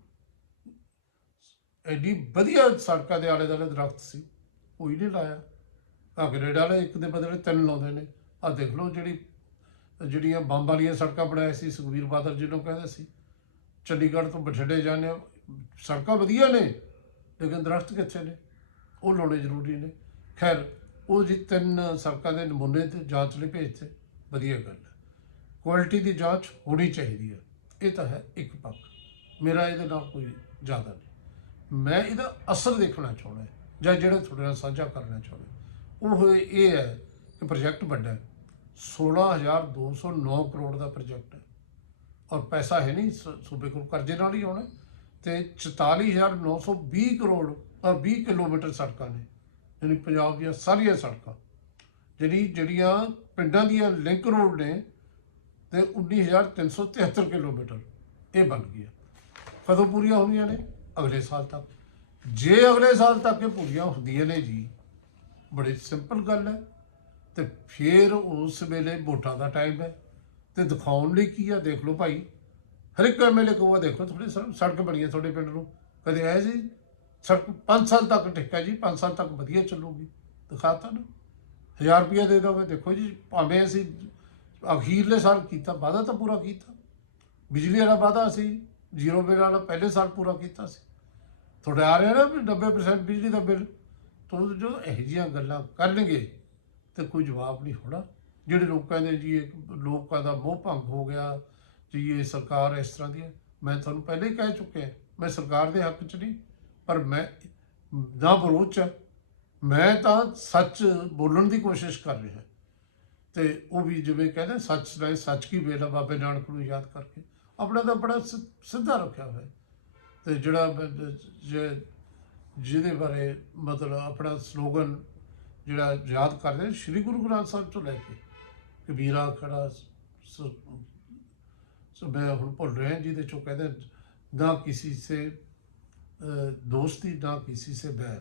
ਐਡੀ ਵਧੀਆ ਸੜਕਾਂ ਦੇ ਆਲੇ ਦੁਆਲੇ ਦਰਖਤ ਸੀ ਕੋਈ ਨਹੀਂ ਲਾਇਆ। ਆ ਗ੍ਰੇਡ ਵਾਲੇ ਇੱਕ ਦੇ ਬਦਲੇ ਤਿੰਨ ਲਾਉਂਦੇ ਨੇ। ਆ ਦੇਖ ਲਓ ਜਿਹੜੀ ਜਿਹੜੀਆਂ ਬੰਬ ਵਾਲੀਆਂ ਸੜਕਾਂ ਬਣਾਏ ਸੀ ਸੁਖਬੀਰ ਬਾਦਲ ਜਿਹਨੂੰ ਕਹਿੰਦੇ ਸੀ ਚੰਡੀਗੜ੍ਹ ਤੋਂ ਬਠਿੰਡੇ ਜਾਂਦੇ ਆ, ਸੜਕਾਂ ਵਧੀਆ ਨੇ, ਲੇਕਿਨ ਦਰਖਤ ਕਿੱਥੇ ਨੇ? ਉਹ ਲਾਉਣੇ ਜ਼ਰੂਰੀ ਨੇ। ਖੈਰ, ਉਹ ਜੀ ਤਿੰਨ ਸੜਕਾਂ ਦੇ ਨਮੂਨੇ ਤੇ ਜਾਂਚ ਲਈ ਭੇਜਤੇ, ਵਧੀਆ ਗੱਲ ਹੈ। ਕੁਆਲਿਟੀ ਦੀ ਜਾਂਚ ਹੋਣੀ ਚਾਹੀਦੀ ਹੈ। ਇਹ ਤਾਂ ਹੈ ਇੱਕ ਪੱਖ। ਮੇਰਾ ਇਹਦੇ ਨਾਲ ਕੋਈ ਜ਼ਿਆਦਾ ਨਹੀਂ। ਮੈਂ ਇਹਦਾ ਅਸਰ ਦੇਖਣਾ ਚਾਹੁੰਦਾ ਜਾਂ ਜਿਹੜਾ ਤੁਹਾਡੇ ਨਾਲ ਸਾਂਝਾ ਕਰਨਾ ਚਾਹੁੰਦਾ ਉਹ ਇਹ ਹੈ ਕਿ ਪ੍ਰੋਜੈਕਟ ਵੱਡਾ ਹੈ। 16209 ਕਰੋੜ ਦਾ ਪ੍ਰੋਜੈਕਟ ਹੈ। ਔਰ ਪੈਸਾ ਹੈ ਨਹੀਂ, ਸ- ਸੂਬੇ ਕੋਲ ਕਰਜ਼ੇ ਨਾਲ ਹੀ ਆਉਣਾ ਤੇ 44920 ਕਰੋੜ ਅ 20 ਕਿਲੋਮੀਟਰ ਸੜਕਾਂ ਨੇ, ਯਾਨੀ ਪੰਜਾਬ ਦੀਆਂ ਸਾਰੀਆਂ ਸੜਕਾਂ। ਜਿਹੜੀ ਜਿਹੜੀਆਂ ਪਿੰਡਾਂ ਦੀਆਂ ਲਿੰਕ ਰੋਡ ਨੇ ਤੇ 19373 ਕਿਲੋਮੀਟਰ, ਇਹ ਬਣ ਗਿਆ ਕਦੋਂ ਪੂਰੀਆਂ ਹੋਣੀਆਂ ਨੇ? ਅਗਲੇ ਸਾਲ ਤੱਕ। ਜੇ ਅਗਲੇ ਸਾਲ ਤੱਕ ਇਹ ਪੂਰੀਆਂ ਹੁੰਦੀਆਂ ਨੇ ਜੀ, ਬੜੀ ਸਿੰਪਲ ਗੱਲ ਹੈ। ਤੇ ਫਿਰ ਉਸ ਵੇਲੇ ਵੋਟਾਂ ਦਾ ਟਾਈਮ ਹੈ। ਤੇ ਦਿਖਾਉਣ ਲਈ ਕੀ ਆ? ਦੇਖ ਲਓ ਭਾਈ। ਹਰ ਇੱਕ ਐਮਐਲਏ ਕਹੂਗਾ ਦੇਖੋ ਥੋੜੀ ਸੜਕ ਬਣੀ ਹੈ ਤੁਹਾਡੇ ਪਿੰਡ ਨੂੰ। ਕਦੇ ਆਏ ਸੀ? ਸੜਕ 5 ਸਾਲ ਤੱਕ ਠੇਕਾ ਜੀ 5 ਸਾਲ ਤੱਕ ਵਧੀਆ ਚੱਲੂਗੀ। ਦਿਖਾਤਾ ਨਾ। 1000 ਰੁਪਇਆ ਦੇ ਦੋਗੇ। ਦੇਖੋ ਜੀ, ਭਾਵੇਂ ਅਸੀਂ ਅਖੀਰਲੇ ਸਾਲ ਕੀਤਾ, ਵਾਅਦਾ ਤਾਂ ਪੂਰਾ ਕੀਤਾ। ਬਿਜਲੀ ਵਾਲਾ ਵਾਅਦਾ ਅਸੀਂ ਜ਼ੀਰੋ ਬਿੱਲ ਵਾਲਾ ਪਹਿਲੇ ਸਾਲ ਪੂਰਾ ਕੀਤਾ ਸੀ। ਤੁਹਾਡੇ ਆ ਰਿਹਾ ਨਾ ਵੀ 90% ਬਿਜਲੀ ਦਾ ਬਿੱਲ। ਤੋਂ ਜੋ ਇਹੋ ਜਿਹੀਆਂ ਗੱਲਾਂ ਕਰਨਗੇ ਤੇ ਕੋਈ ਜਵਾਬ ਨਹੀਂ ਹੋਣਾ। ਜਿਹੜੇ ਲੋਕ ਕਹਿੰਦੇ ਜੀ, ਲੋਕਾਂ ਦਾ ਮੋਹ ਭੰਗ ਹੋ ਗਿਆ ਜੀ ਇਹ ਸਰਕਾਰ ਇਸ ਤਰ੍ਹਾਂ ਦੀ ਹੈ। ਮੈਂ ਤੁਹਾਨੂੰ ਪਹਿਲੇ ਹੀ ਕਹਿ ਚੁੱਕਿਆ ਮੈਂ ਸਰਕਾਰ ਦੇ ਹੱਕ 'ਚ ਨਹੀਂ, ਪਰ ਮੈਂ ਨਾ ਵਿਰੋਧ 'ਚ ਮੈਂ ਤਾਂ ਸੱਚ ਬੋਲਣ ਦੀ ਕੋਸ਼ਿਸ਼ ਕਰ ਰਿਹਾ ਤੇ ਉਹ ਵੀ ਜਿਵੇਂ ਕਹਿੰਦੇ, ਸੱਚ ਦਾ ਸੱਚ ਕੀ ਵੇਲਾ ਬਾਬੇ ਨਾਨਕ ਨੂੰ ਯਾਦ ਕਰਕੇ। ਆਪਣਾ ਤਾਂ ਬੜਾ ਸਿ- ਸਿੱਧਾ ਰੱਖਿਆ ਹੋਇਆ ਤੇ ਜਿਹੜਾ ਬ- ਜਿਹਦੇ ਬਾਰੇ ਮਤਲਬ ਆਪਣਾ ਸਲੋਗਨ ਜਿਹੜਾ ਯਾਦ ਕਰਦੇ ਸ੍ਰੀ ਗੁਰੂ ਗ੍ਰੰਥ ਸਾਹਿਬ ਤੋਂ ਲੈ ਕੇ ਕਬੀਰਾ ਖੜਾ ਸ- ਸੋ ਮੈਂ ਹੁਣ ਭੁੱਲ ਰਿਹਾ ਜਿਹਦੇ ਚੋਂ ਕਹਿੰਦੇ ਨਾ ਕਿਸੇ ਸੇ ਅ, ਦੋਸਤੀ ਨਾ ਕਿਸੇ ਸੇ बैर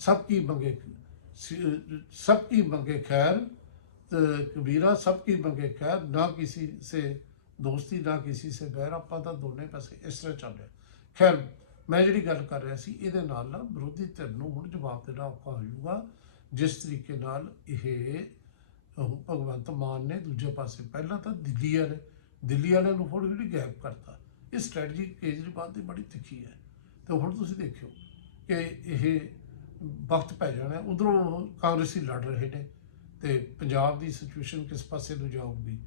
सबकी मंगे सबकी मंगे खैर ਤੇ ਕਬੀਰਾ ਸਭ ਕੀ ਮੰਗੇ ਖੈਰ ਨਾ ਕਿਸੇ ਸੇ ਦੋਸਤੀ ਨਾ ਕਿਸੇ ਸੇ ਬੈਰ ਆਪਾਂ ਤਾਂ ਦੋਨੇ ਪਾਸੇ ਇਸ ਤਰ੍ਹਾਂ ਚੱਲ ਰਿਹਾ ਖੈਰ ਮੈਂ ਜਿਹੜੀ ਗੱਲ ਕਰ ਰਿਹਾ ਸੀ ਇਹਦੇ ਨਾਲ ਨਾ ਵਿਰੋਧੀ ਧਿਰ ਨੂੰ ਹੁਣ ਜਵਾਬ ਦੇਣਾ ਔਖਾ ਹੋ ਜਾਊਗਾ ਜਿਸ ਤਰੀਕੇ ਨਾਲ ਇਹ ਉਹ ਭਗਵੰਤ ਮਾਨ ਨੇ ਦੂਜੇ ਪਾਸੇ ਪਹਿਲਾਂ ਤਾਂ ਦਿੱਲੀ ਵਾਲੇ ਦਿੱਲੀ ਵਾਲਿਆਂ ਨੂੰ ਹੁਣ ਜਿਹੜੀ ਗੈਪ ਕਰਤਾ। ਇਹ ਸਟ੍ਰੈਟਜੀ ਕੇਜਰੀਵਾਲ ਦੀ ਬੜੀ ਤਿੱਖੀ ਹੈ। ਤੇ ਹੁਣ ਤੁਸੀਂ ਦੇਖਿਓ ਕਿ ਇਹ ਵਕਤ ਪੈ ਜਾਣਾ ਉਧਰੋਂ ਕਾਂਗਰਸੀ ਲੜ ਰਹੇ ਨੇ ਤੇ ਪੰਜਾਬ ਦੀ ਸਿਚੁਏਸ਼ਨ ਕਿਸ ਪਾਸੇ ਨੂੰ ਜਾਊਗੀ,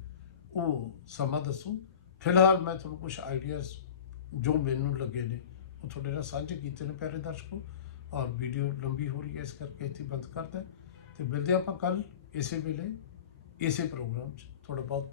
ਉਹ ਸਮਾਂ ਦੱਸੋ। ਫਿਲਹਾਲ ਮੈਂ ਤੁਹਾਨੂੰ ਕੁਝ ਆਈਡੀਆਜ਼ ਜੋ ਮੈਨੂੰ ਲੱਗੇ ਨੇ, ਉਹ ਤੁਹਾਡੇ ਨਾਲ ਸਾਂਝੇ ਕੀਤੇ ਨੇ ਪਿਆਰੇ ਦਰਸ਼ਕੋ। ਔਰ ਵੀਡੀਓ ਲੰਬੀ ਹੋ ਰਹੀ ਹੈ, ਇਸ ਕਰਕੇ ਇੱਥੇ ਬੰਦ ਕਰਦਾ ਤੇ ਮਿਲਦੇ ਆਪਾਂ ਕੱਲ ਇਸੇ ਵੇਲੇ, ਇਸੇ ਪ੍ਰੋਗਰਾਮ 'ਚ। ਤੁਹਾਡਾ ਬਹੁਤ